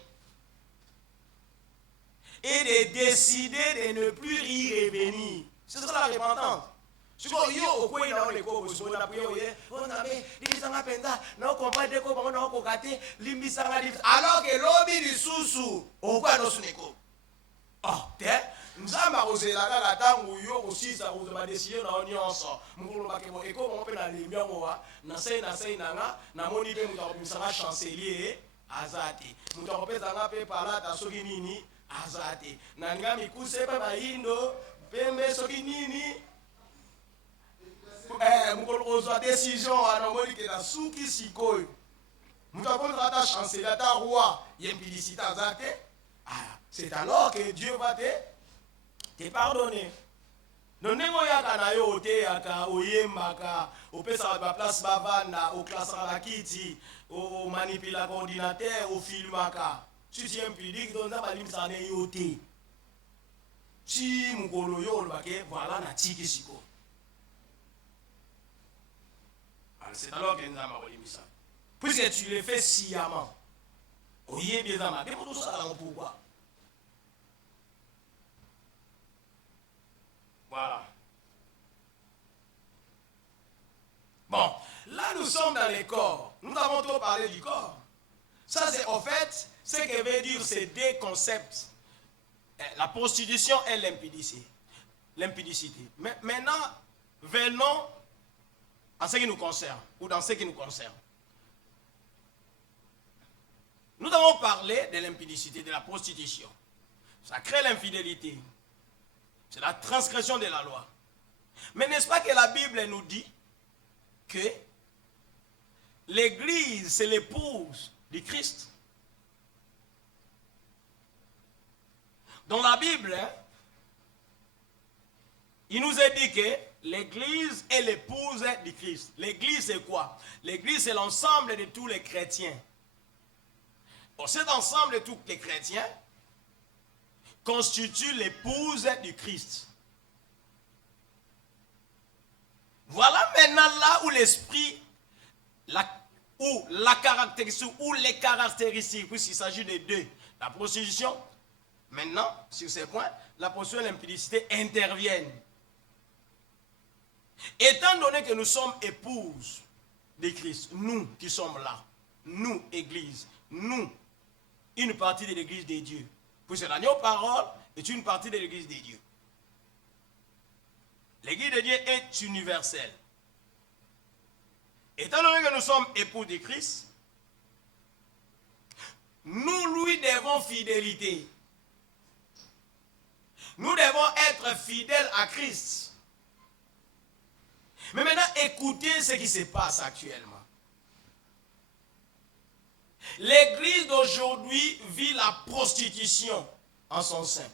et de décider de ne plus y revenir. C'est ça la repentance. Alors que l'obi du sous au quoi nous sommes. Ah, nzamba kozela la tangu yo kosisa kozoma décider na nyonso mukolo bakebo eko mo pe na limia moa na sei nanga na moni be mutu akomisanga chancelier azati mutu akopeza nga pe palata soki nini azati na nga mikuse pe bayindo pembe soki nini mukolo kozwa décision ana moni ke na suki sikoyo mutu akoza ata chancelier ata roi y'impudicité azati. Ah, c'est alors que Dieu va te pardonner. Donc, nous avons été au pesa ba place bavanda, au classe rakiti, au manipula coordinateur, au filmaka. Si tu es impudique, donc ça va limiter ne yote. Si mukolo yo lobake, voilà na tiki siko. C'est alors que nous avons limité ça. Puisque tu le fais sciemment. Oye bien ama, mais pour tout ça pourquoi? Voilà. Bon, là nous sommes dans les corps. Nous avons trop parlé du corps. Ça c'est en fait ce que veut dire ces deux concepts. La prostitution et l'impudicité. Mais maintenant, venons à ce qui nous concerne, ou dans ce qui nous concerne. Nous avons parlé de l'impudicité, de la prostitution. Ça crée l'infidélité. C'est la transgression de la loi. Mais n'est-ce pas que la Bible nous dit que l'Église, c'est l'épouse du Christ? Dans la Bible, il nous est dit que l'Église est l'épouse du Christ. L'Église, c'est quoi? L'Église, c'est l'ensemble de tous les chrétiens. Bon, cet ensemble de tous les chrétiens constitue l'épouse du Christ. Voilà maintenant là où l'esprit, ou la caractéristique, ou les caractéristiques, puisqu'il s'agit des deux, la prostitution, maintenant, sur ces points, la prostitution et l'impudicité interviennent. Étant donné que nous sommes épouses de Christ, nous qui sommes là, nous, Église, nous, une partie de l'Église de Dieu. Puisque l'agneau parole est une partie de l'Église de Dieu. L'Église de Dieu est universelle. Étant donné que nous sommes époux de Christ, nous lui devons fidélité. Nous devons être fidèles à Christ. Mais maintenant, écoutez ce qui se passe actuellement. L'église d'aujourd'hui vit la prostitution. en son sein.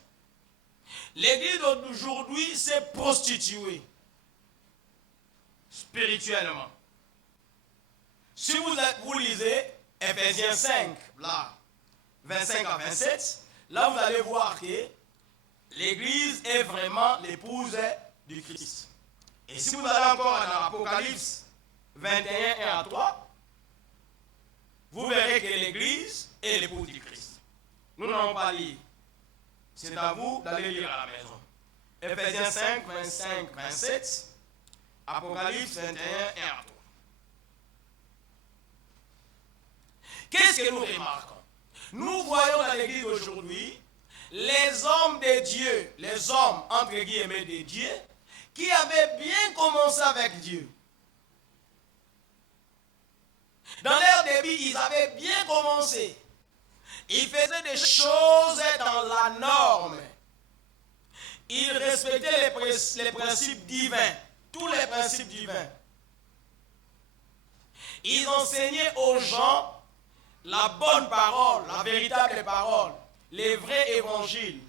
L'église d'aujourd'hui s'est prostituée spirituellement. Si vous lisez Ephésiens 5, là, 25 à 27, là vous allez voir que l'église est vraiment l'épouse du Christ. Et si vous allez encore dans Apocalypse 21, 1 à 3, vous verrez que l'église est l'épouse du Christ. Nous n'allons pas lire. C'est à vous d'aller lire à la maison. Ephésiens 5, 25, 27, Apocalypse 21, 1 à 3. Qu'est-ce que nous remarquons? Nous voyons dans l'église d'aujourd'hui les hommes de Dieu, les hommes entre guillemets de Dieu, qui avaient bien commencé avec Dieu. Dans leur début, ils avaient bien commencé. Ils faisaient des choses dans la norme. Ils respectaient les principes divins, tous les principes divins. Ils enseignaient aux gens la bonne parole, la véritable parole, les vrais évangiles,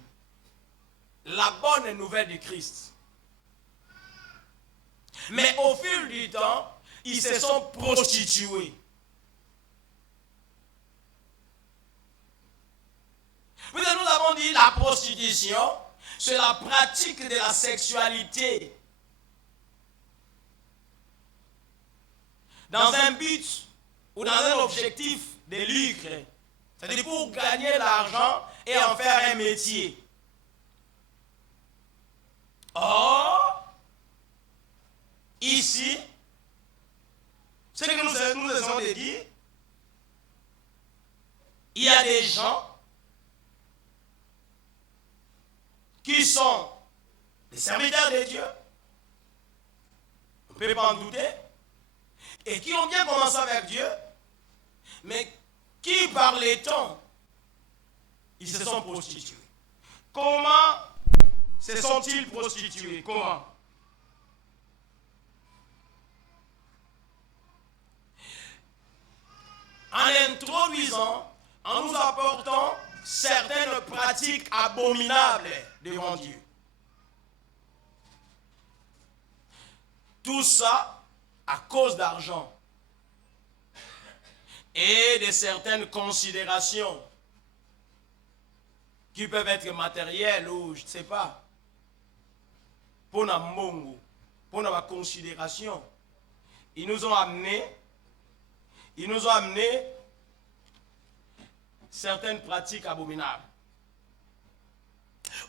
la bonne nouvelle du Christ. Mais au fil du temps, ils se sont prostitués. Oui, nous avons dit la prostitution, c'est la pratique de la sexualité dans un but ou dans un objectif de lucre. C'est-à-dire pour gagner l'argent et en faire un métier. Or, ici, ce que nous essayons de dire, il y a des gens qui sont des serviteurs de Dieu, on ne peut pas en douter, et qui ont bien commencé avec Dieu, mais qui par les temps, ils se sont prostitués. Comment se sont-ils prostitués? Comment? En introduisant, en nous apportant certaines pratiques abominables devant Dieu. Tout ça à cause d'argent et de certaines considérations qui peuvent être matérielles ou je ne sais pas. Pour la mongo, pour la considération, ils nous ont amené certaines pratiques abominables.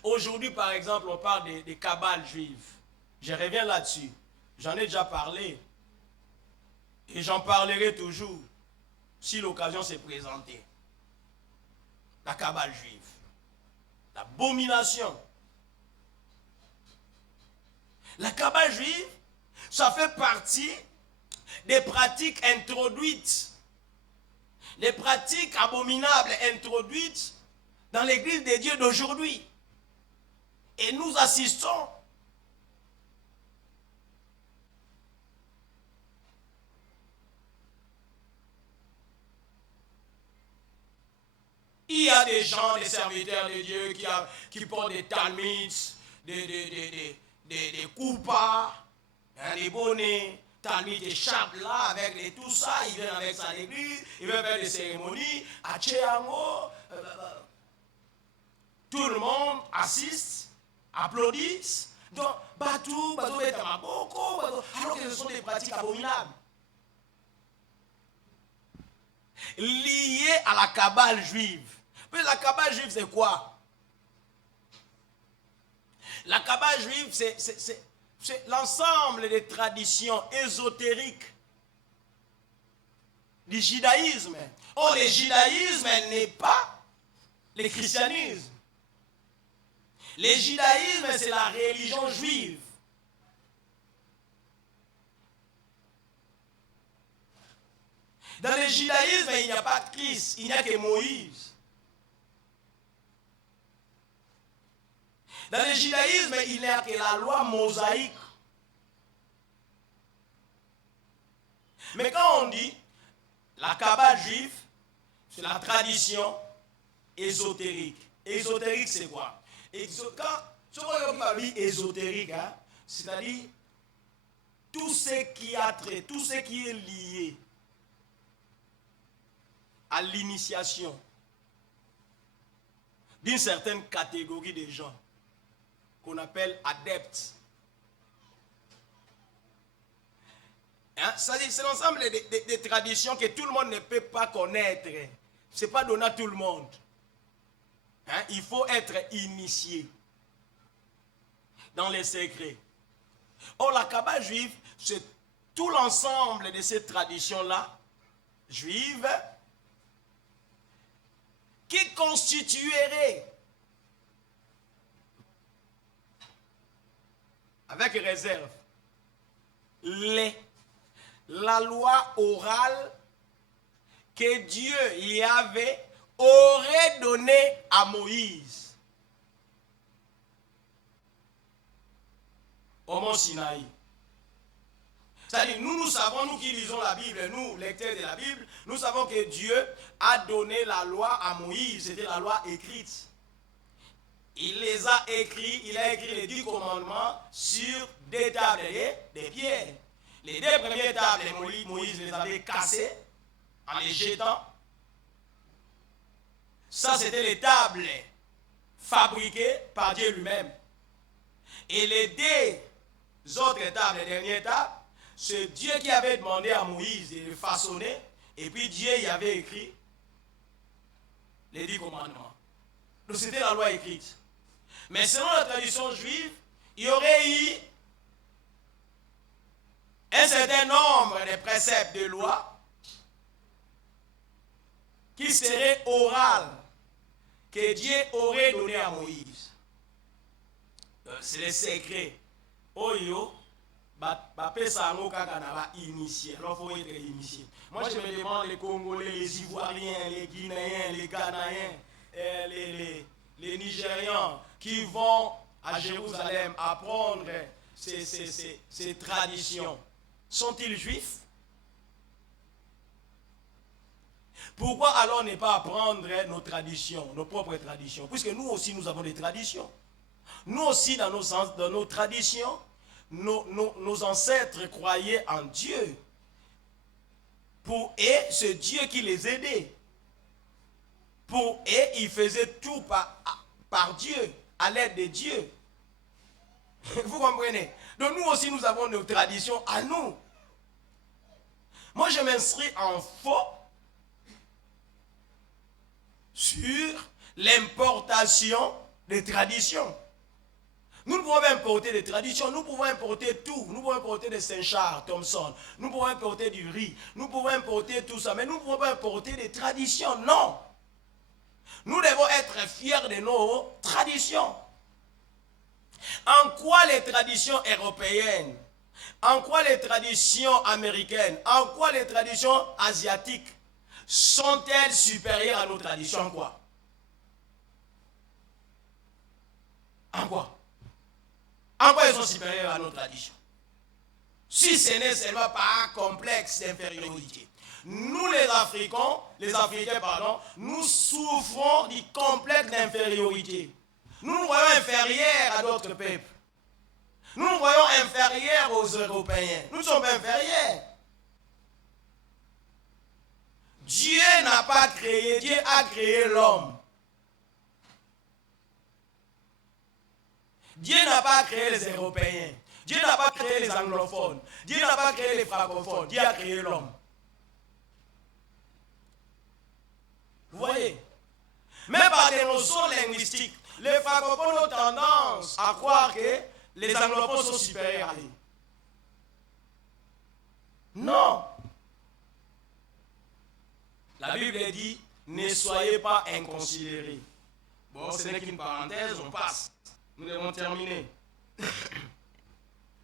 Aujourd'hui, par exemple, on parle des cabales juives. Je reviens là-dessus. J'en ai déjà parlé. Et j'en parlerai toujours si l'occasion s'est présentée. La cabale juive. L'abomination. La cabale juive, ça fait partie des pratiques introduites. Les pratiques abominables introduites dans l'église des dieux d'aujourd'hui. Et nous assistons. Il y a des gens, des serviteurs de Dieu qui portent des talmids, des coupas, hein, des bonnets, talmids, des chapes là, avec tout ça, ils viennent avec ça à l'église, ils viennent faire des cérémonies, à Tchéango, tout le monde assiste, applaudit, donc, Batou, Betamaboko, alors que ce sont des pratiques abominables. Liées à la cabale juive. Mais la cabale juive, c'est quoi? La cabale juive, c'est l'ensemble des traditions ésotériques du judaïsme. Or, le judaïsme n'est pas le christianisme. Le judaïsme, c'est la religion juive. Dans le judaïsme, il n'y a pas de Christ, il n'y a que Moïse. Dans le judaïsme, il n'y a que la loi mosaïque. Mais quand on dit la cabale juive, c'est la tradition ésotérique. Ésotérique, c'est quoi? Quand tu parles ésotérique, hein, c'est-à-dire tout ce qui a trait, tout ce qui est lié à l'initiation d'une certaine catégorie de gens qu'on appelle adeptes. Hein? C'est l'ensemble des traditions que tout le monde ne peut pas connaître. Ce n'est pas donné à tout le monde. Hein? Il faut être initié dans les secrets. Or, la Kabbale juive, c'est tout l'ensemble de ces traditions-là, juives, qui constituerait, avec réserve, la loi orale que Dieu Yahvé aurait donnée à Moïse au mont Sinaï. C'est-à-dire, nous savons, nous qui lisons la Bible, nous, lecteurs de la Bible, nous savons que Dieu a donné la loi à Moïse. C'était la loi écrite. Il les a écrits, il a écrit les 10 commandements sur des tables de pierre. Les 2 premières tables, Moïse les avait cassées en les jetant. Ça, c'était les tables fabriquées par Dieu lui-même. Et les 2 autres tables, les dernières tables, c'est Dieu qui avait demandé à Moïse de les façonner, et puis Dieu y avait écrit les 10 commandements. Donc c'était la loi écrite. Mais selon la tradition juive, il y aurait eu un certain nombre de préceptes de loi qui seraient orales, que Dieu aurait donné à Moïse. C'est les secrets. Oyo. Initié. Alors, il faut être initié. Moi, je me demande les Congolais, les Ivoiriens, les Guinéens, les Ghanéens, les Nigérians qui vont à Jérusalem apprendre ces traditions. Sont-ils juifs? Pourquoi alors ne pas apprendre nos traditions, nos propres traditions? Puisque nous aussi, nous avons des traditions. Nous aussi, dans nos traditions, nos ancêtres croyaient en Dieu. Et c'est Dieu qui les aidait. Et ils faisaient tout par Dieu, à l'aide de Dieu. Vous comprenez? Donc nous aussi, nous avons nos traditions à nous. Moi, je m'inscris en faux sur l'importation des traditions. Nous ne pouvons pas importer des traditions, nous pouvons importer tout. Nous pouvons importer des Saint-Charles, Thompson, nous pouvons importer du riz, nous pouvons importer tout ça, mais nous ne pouvons pas importer des traditions, non. Nous devons être fiers de nos traditions. En quoi les traditions européennes, en quoi les traditions américaines, en quoi les traditions asiatiques sont-elles supérieures à nos traditions? En quoi? En quoi? En quoi elles sont supérieures à nos traditions? Si ce n'est seulement par un complexe d'infériorité. Nous les Africains, nous souffrons du complexe d'infériorité. Nous nous voyons inférieurs à d'autres peuples. Nous nous voyons inférieurs aux Européens. Nous sommes inférieurs. Dieu n'a pas créé, Dieu a créé l'homme. Dieu n'a pas créé les Européens. Dieu n'a pas créé les anglophones. Dieu n'a pas créé les francophones. Dieu a créé l'homme. Vous voyez? Même par des notions linguistiques, les francophones ont tendance à croire que les anglophones sont supérieurs à eux. Non. La Bible dit, ne soyez pas inconsidérés. Bon, ce n'est qu'une parenthèse, on passe. Nous devons terminer.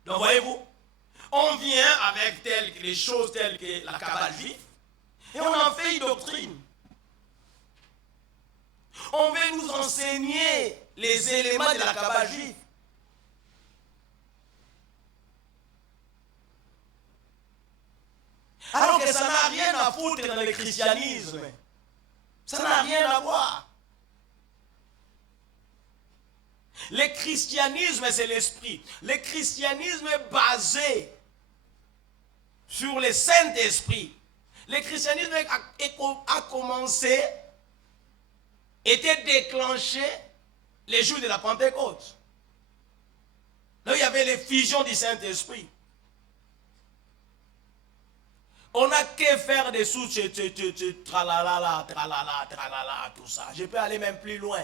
Donc voyez-vous, on vient avec les choses telles que la Kabbale juive et on en fait une doctrine. On veut nous enseigner les éléments de la Kabbale juive. Alors que ça n'a rien à foutre dans le christianisme. Ça n'a rien à voir. Le christianisme, c'est l'esprit. Le christianisme est basé sur le Saint-Esprit. Le christianisme a commencé, était déclenché les jours de la Pentecôte. Là, il y avait l'effusion du Saint-Esprit. On n'a que faire des sous, tralala, tralala, tralala, tout ça. Je peux aller même plus loin.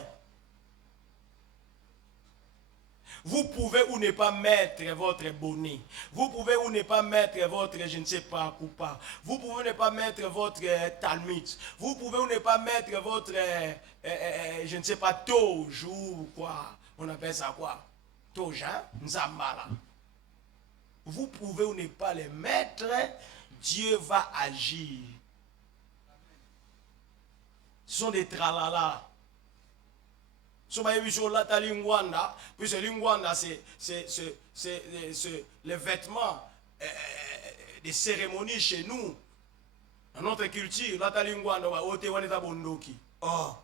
Vous pouvez ou ne pas mettre votre bonnet. Vous pouvez ou ne pas mettre votre je ne sais pas coupa. Vous pouvez ne pas mettre votre talmud. Vous pouvez ou ne pas mettre votre je ne sais pas toge ou quoi. On appelle ça quoi? Toge, hein? Nzambala. Vous pouvez ou ne pas les mettre. Dieu va agir. Ce sont des tralala. Puisque lingwanda, c'est le vêtement des cérémonies chez nous. Dans notre culture, la lingwanda va ôter waneta bondoki. Oh.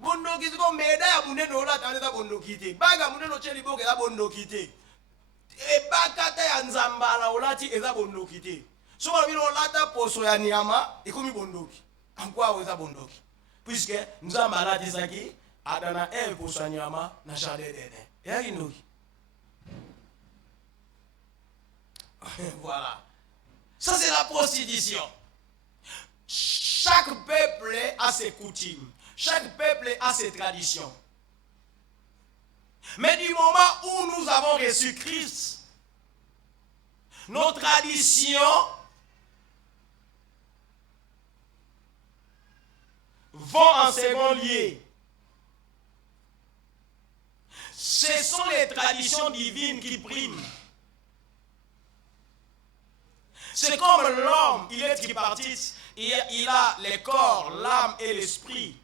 Bondoki, c'est comme médaille, mon no la taneta bondoki te. Baga mon no cheli boke la bondoki te. Et bakata ya nzambala olati eza bondoki te. So on vient lata poso ya nyama, et comme bondoki. En quoi eza bondoki? Puisque nzambala disaki Adana poso ya nyama na jardin d'Éden. Et inoki. Voilà. Ça c'est la prostitution. Chaque peuple a ses coutumes. Chaque peuple a ses traditions. Mais du moment où nous avons reçu Christ, nos traditions vont en second lieu. Ce sont les traditions divines qui priment. C'est comme l'homme, il est tripartite. Il a le corps, l'âme et l'esprit.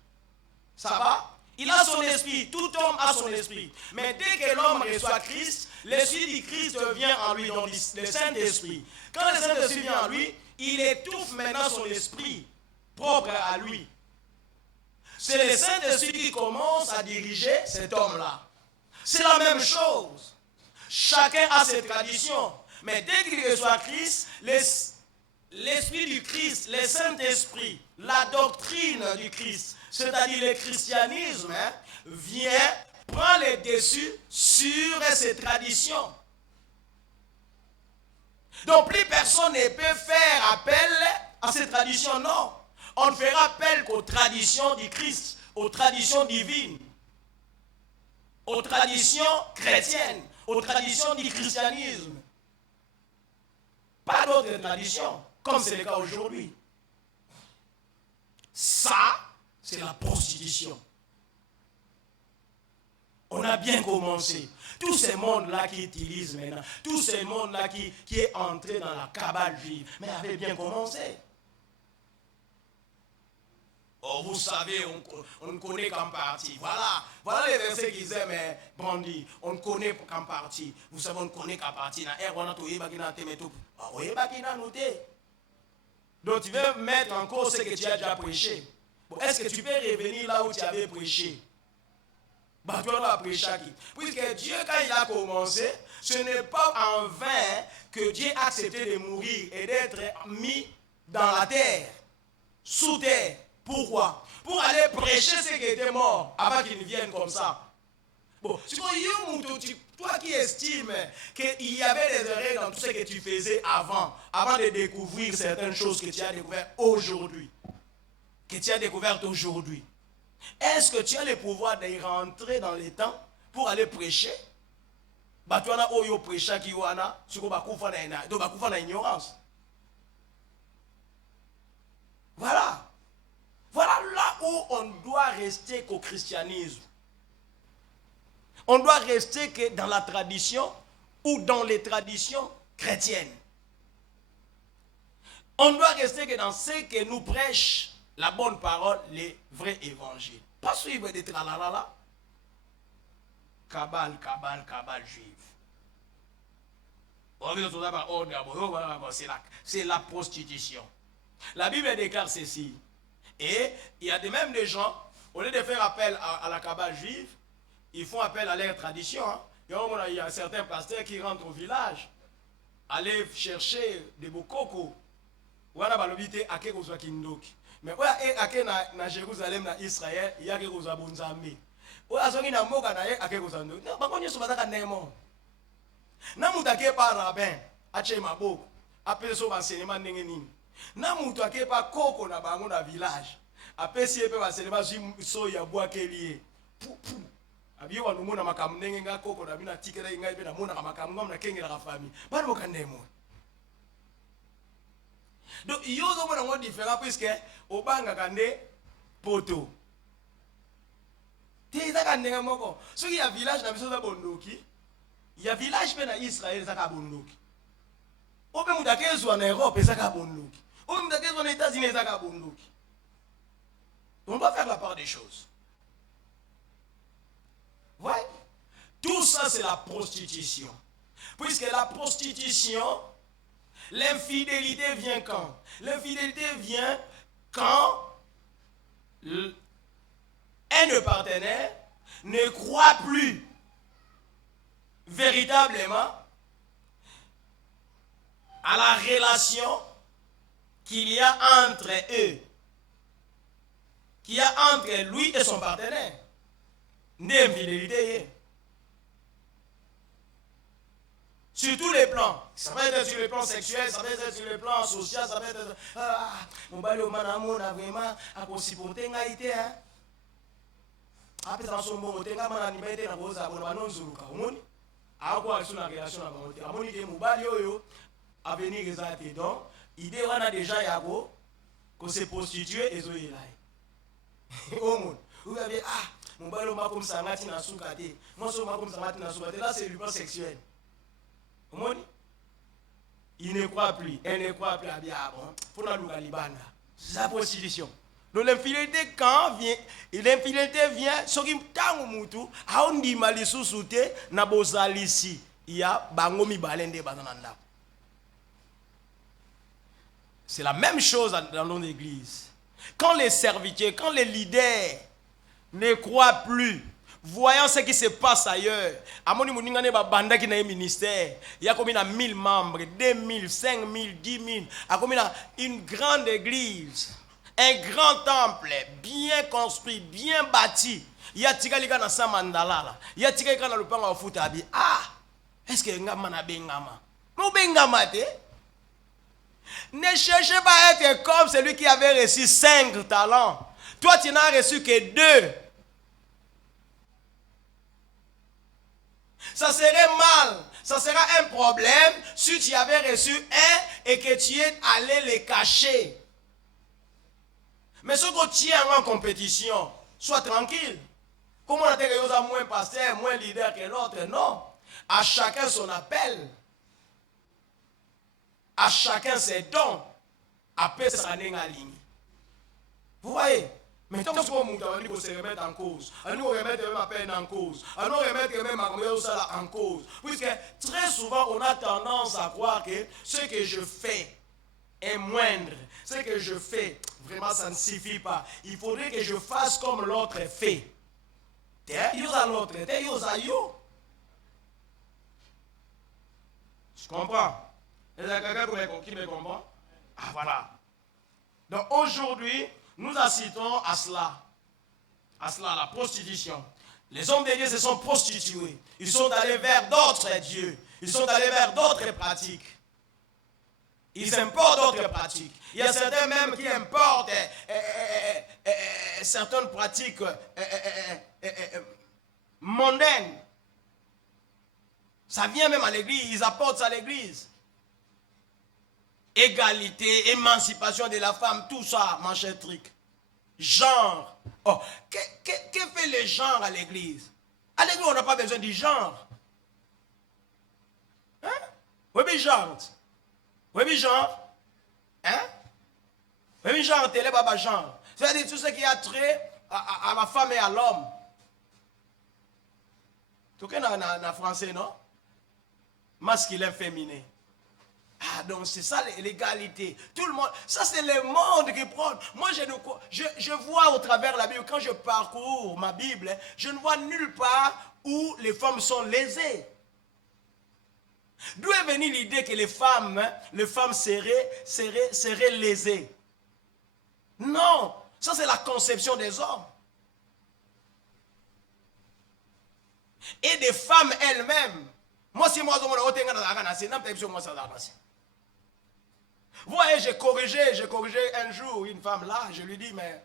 Ça va? Il a son esprit, tout homme a son esprit. Mais dès que l'homme reçoit Christ, l'esprit du Christ vient en lui, donc le Saint-Esprit. Quand le Saint-Esprit vient en lui, il étouffe maintenant son esprit propre à lui. C'est le Saint-Esprit qui commence à diriger cet homme-là. C'est la même chose. Chacun a ses traditions. Mais dès qu'il reçoit Christ, l'Esprit du Christ, le Saint-Esprit, la doctrine du Christ, c'est-à-dire le christianisme, vient prendre le dessus sur ces traditions. Donc plus personne ne peut faire appel à ces traditions, non. On ne fera appel qu'aux traditions du Christ, aux traditions divines, aux traditions chrétiennes, aux traditions du christianisme. Pas d'autres traditions, comme c'est le cas aujourd'hui. Ça, c'est la prostitution. On a bien commencé. Tout ce monde-là qui utilise maintenant, tout ce monde-là qui est entré dans la cabale juive, mais avait bien commencé. Oh, vous savez, on ne connaît qu'en partie. Voilà les versets qu'ils aiment, mais Brandy, on ne connaît qu'en partie. Vous savez, on ne connaît qu'en partie. Donc tu veux mettre en cause ce que tu as déjà prêché. Bon, est-ce que tu peux revenir là où tu avais prêché? Bah, tu as prêché qui? Puisque Dieu, quand il a commencé, ce n'est pas en vain que Dieu a accepté de mourir et d'être mis dans la terre, sous terre. Pourquoi? Pour aller prêcher ceux qui étaient morts avant qu'ils ne viennent comme ça. Bon, toi qui estimes qu'il y avait des erreurs dans tout ce que tu faisais avant de découvrir certaines choses que tu as découvertes aujourd'hui. Est-ce que tu as le pouvoir de rentrer dans les temps pour aller prêcher? Bah, tu as oyo prêcher qui wana, tu vas na ignorance. Voilà là où on doit rester qu'au christianisme. On doit rester que dans la tradition ou dans les traditions chrétiennes. On doit rester que dans ce que nous prêche la bonne parole, les vrais évangiles. Pas suivre des tralalala. Cabale juive. C'est la prostitution. La Bible déclare ceci. Et il y a même des gens, au lieu de faire appel à la cabale juive, ils font appel à leur tradition. Hein. Il y a certains pasteurs qui rentrent au village, aller chercher des bokoko. Wana balobite ake kozwa kindoki. Mais oya ake na Jérusalem na Israël, il y a ke kozwa bonzambe. Oya zongi na mboka na ye ake kozwa ndoki. Bango nyoso bazaka ndemo. Na mutu ake pa rabbin, ache maboko, apese so banseignement ndenge nini. Na mutu ake pa koko na bango na village, apesi epe banseignement zwi so ya boake lié. Pou. Abiyo wanumuna makamu ndenge nga koko na bina tikela inga ipe na muna makamu ngam na kengela ka famille. Bana boka ndemo. Donc, il y a un différent puisque au banga kande poto. Tu es à Négamoko. Ce qui y a village na biso za bondoki. Il y a village pe na Israël za ka bondoki. Au pe mutakezo en Europe za ka bondoki. Au mutakezo en États-Unis za ka bondoki. On doit faire la part des choses. Ouais. Tout ça c'est la prostitution. Puisque la prostitution, l'infidélité vient quand? L'infidélité vient quand un partenaire ne croit plus véritablement à la relation qu'il y a entre eux, qu'il y a entre lui et son partenaire. L'infidélité. Sur tous les plans. Ça peut être sur le plan sexuel, ça peut être sur le plan social, ça peut être... mon bali au manamo na vraiment à possibilité ngaité hein. Après ça son bon tenga mana ni baité na boza bona banonzuruka. Omoni? Akwa sur la relation na bamote. Amoni ke mon bali oyo avenir rezate donc idée wana déjà yako ko se prostituer ezoyela. Omoni. Vous avez mon bali o makom sangati na sukate. Moi so makom sangati na sukate là c'est le plan sexuel. Il ne croit plus, elle ne croit plus à bien avant. Pour la Libanda. C'est la prostitution. Donc l'infidélité quand vient, l'infidélité vient, ce qui tangu mutu, a on dit malisu soute na bozalisi, il y a bangomi balende bazananda. C'est la même chose dans nos églises. Quand les serviteurs, quand les leaders ne croient plus, voyant ce qui se passe ailleurs, amoni muningane ba banda ki na ministère, il y a combien de 1000 membres, 2000, 5000, 10 000, a combien une grande église, un grand temple bien construit, bien bâti. Il y a tikalika na samandala là, il y a tikalika na lupanga ofutabi. Est-ce que ngama na bengama? Mo bengama te? Ne cherchez pas à être comme celui qui avait reçu 5 talents. Toi tu n'as reçu que 2. Ça serait mal, ça sera un problème si tu avais reçu 1 et que tu es allé les cacher. Mais ce que tu es en compétition, sois tranquille. Comment on a été moins pasteur, moins leader que l'autre? Non. À chacun son appel. À chacun ses dons. Après, ça n'est pas ligne. Vous voyez? Mais tant que vous se remettre en cause, nous remettre même à peine en cause, nous remettre même en cause. Puisque très souvent, on a tendance à croire que ce que je fais est moindre. Ce que je fais, vraiment, ça ne suffit pas. Il faudrait que je fasse comme l'autre fait. L'autre, tu comprends? Est-ce qu'il y a quelqu'un qui me comprend? Ah, voilà. Donc aujourd'hui, nous assistons à cela, la prostitution. Les hommes de Dieu se sont prostitués. Ils sont allés vers d'autres dieux. Ils sont allés vers d'autres pratiques. Ils importent d'autres pratiques. Il y a certains même qui importent certaines pratiques mondaines. Ça vient même à l'église. Ils apportent ça à l'église. Égalité, émancipation de la femme, tout ça, manchette truc. Genre. Oh, que fait le genre à l'église? À l'église, on n'a pas besoin du genre. Hein? Oui, mais genre. Oui, mais genre. Hein? Oui, mais genre, télé, baba, genre. C'est-à-dire tout ce qui a trait à la femme et à l'homme. Tout cas, dans français, non? Masculin, féminin. Ah, donc c'est ça l'égalité. Tout le monde, ça c'est le monde qui prend. Moi, je vois au travers la Bible, quand je parcours ma Bible, je ne vois nulle part où les femmes sont lésées. D'où est venue l'idée que les femmes seraient lésées? Non, ça c'est la conception des hommes. Et des femmes elles-mêmes. Moi, si moi, vous voyez, j'ai corrigé un jour une femme là, je lui dis, mais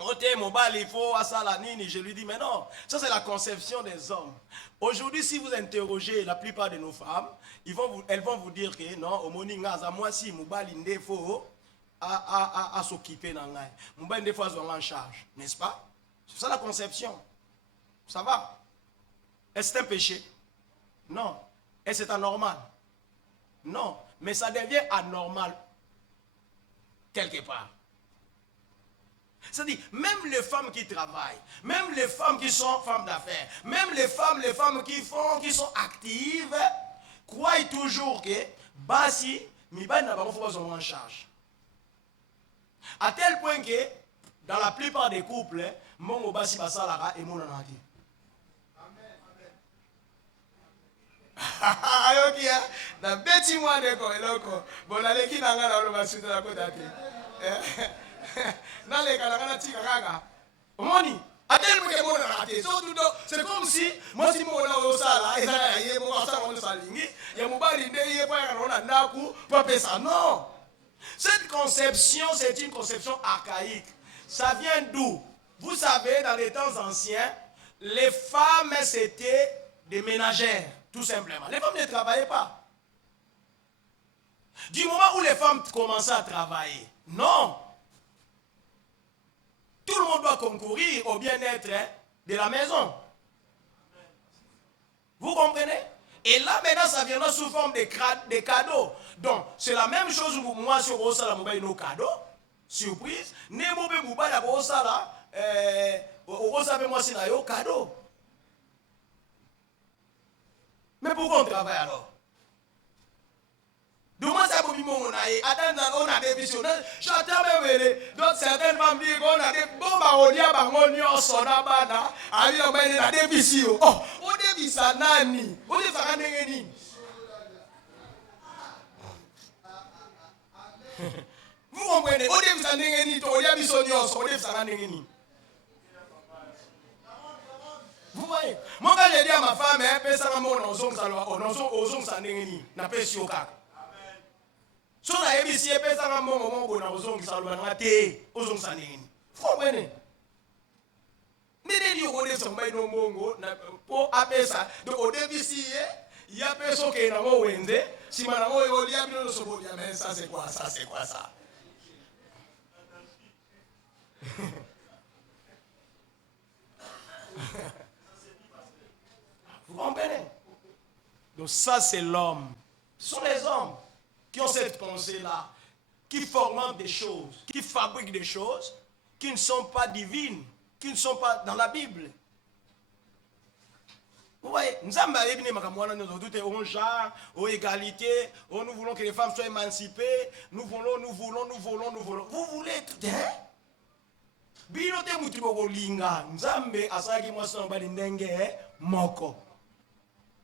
il faut à ça la nini. Je lui dis, mais non, ça c'est la conception des hommes. Aujourd'hui, si vous interrogez la plupart de nos femmes, elles vont vous dire que non, au moninga, moi si mobali il faut à s'occuper d'angai. Mobali il faut en charge, n'est-ce pas? C'est ça la conception. Ça va? Est-ce que c'est un péché? Non. Est-ce que c'est anormal? Non. Mais ça devient anormal quelque part. C'est-à-dire, même les femmes qui travaillent, même les femmes qui sont femmes d'affaires, même les femmes qui sont actives, croient toujours que basi, mi ba na ba en charge. À tel point que, dans la plupart des couples, mon basi basalara et mon anati. Ok, na beti moi de eloko. Bon allez qui n'a pas le basi de la côte à c'est comme si moi si mon non. Cette conception, c'est une conception archaïque. Ça vient d'où? Vous savez, dans les temps anciens, les femmes c'était des ménagères, tout simplement. Les femmes ne travaillaient pas. Du moment où les femmes commençaient à travailler, non. Tout le monde doit concourir au bien-être de la maison. Vous comprenez? Et là, maintenant, ça viendra sous forme de cadeaux. Donc, c'est la même chose pour moi sur Osala Moubaï, nos cadeaux. Surprise. Ne Moubé Moubaï, la Osala, Osala, moi, c'est un cadeau. Mais pourquoi on travaille alors? On a des visions. J'entends même donc certaines femmes disent qu'on a des bons maroniens, maroniens, sonabana, aïe, on a des visions. Oh, on a des visanani, on a des visanani. Vous comprenez? On a des visanani, on a des visanani, on a des visanani. Vous voyez? Moi, quand j'ai dit à ma femme, on n'a pas su au cas. So na ebisi epesa nga mongo na ozongisa lwana te ozongisa nini fo bene nini yo kone somba ino mongo na po apesa donc au débisi ya peso ke na mo wenze sima na mo yo lia bino so bolia mais ça c'est quoi ça vous comprenez? Donc ça c'est l'homme, ce sont les hommes qui ont cette pensée-là, qui forment des choses, qui fabriquent des choses qui ne sont pas divines, qui ne sont pas dans la Bible. Vous voyez, nous avons dit on genre, aux égalité, nous voulons que les femmes soient émancipées, nous voulons. Vous voulez tout, hein? Bilote mutibo linga, nzambe asaki mwasa mbali ndenge moko.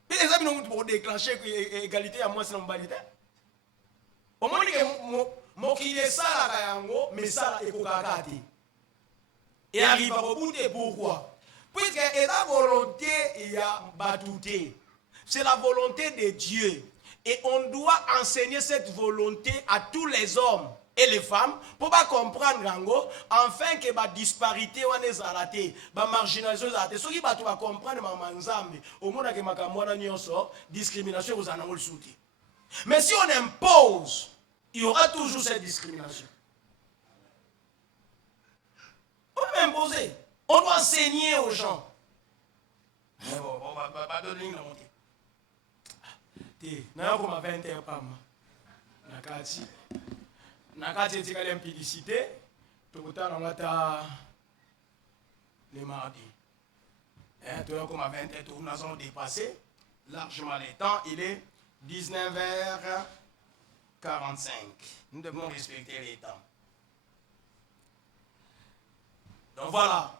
Mais les amis n'ont pas déclenché l'égalité à moi c'est l'embalité. Au moins que mokile sala yango mais sala ekokakati. Et arrive au bout de pourquoi? Puisque la volonté il y a batouté. C'est la volonté de Dieu et on doit enseigner cette volonté à tous les hommes et les femmes pour pas comprendre yango afin que ba disparité wana ezalate ba marginalisation ezalate soki bato ba comprendre mama nzambe omona ke makambo wana nyonso discrimination kozana ngol souti. Mais si on impose, il y aura toujours cette discrimination. On peut imposer. On doit enseigner aux gens. On va donner la montée. N'a pas ma 21 pam. Nakati est une impudicité. Tout le temps on a les mardis. Tout le monde a 21 tours, nous avons dépassé largement les temps. Il est 19h. 45. Nous devons respecter les temps. Donc voilà,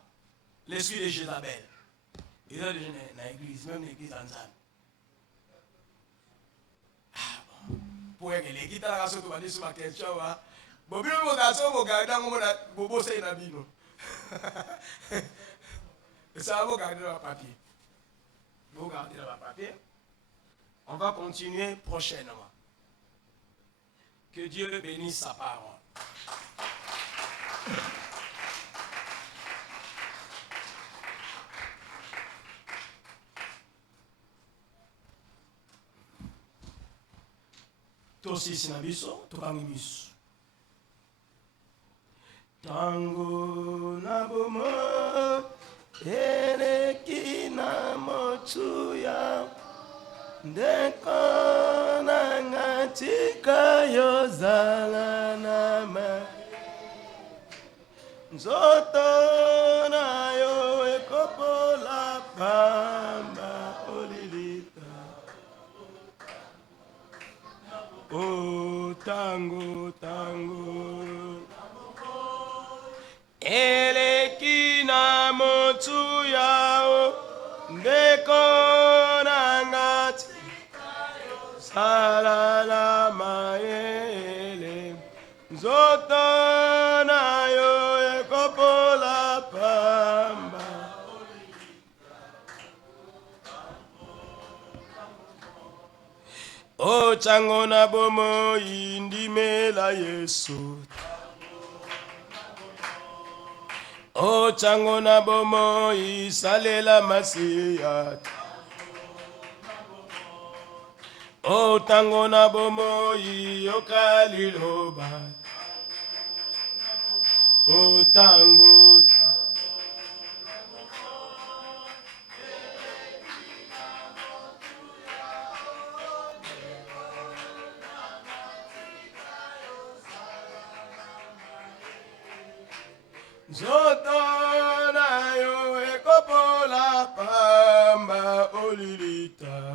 l'esprit de Jézabel. Il a déjà dans l'église, même l'église en Zan. Pour que l'église a raison de dire sur ma question, bon, bien, mon garçon, mon gars, dans mon bobo, c'est une abîme. Ça va garder dans le papier. Vous gardez dans le papier. On va continuer prochainement. Que Dieu bénisse sa parole. Tosi sinabiso, tokangibiso. Tango na bomo, eleki na mochuya, ndeko na ngatika yozala na ma. Nzoto na yo ekopola pamba olilita. Oh tango, tango. Eleki na motu yao ndeko na ngati salala maele nzoto na yo ekopola pamba. O chango na bomo indimela Yesu. O chango na bomo isalela masiya. O tango na bomo yokaliloba. O tango. Zoto na yo ekopola pamba olilita.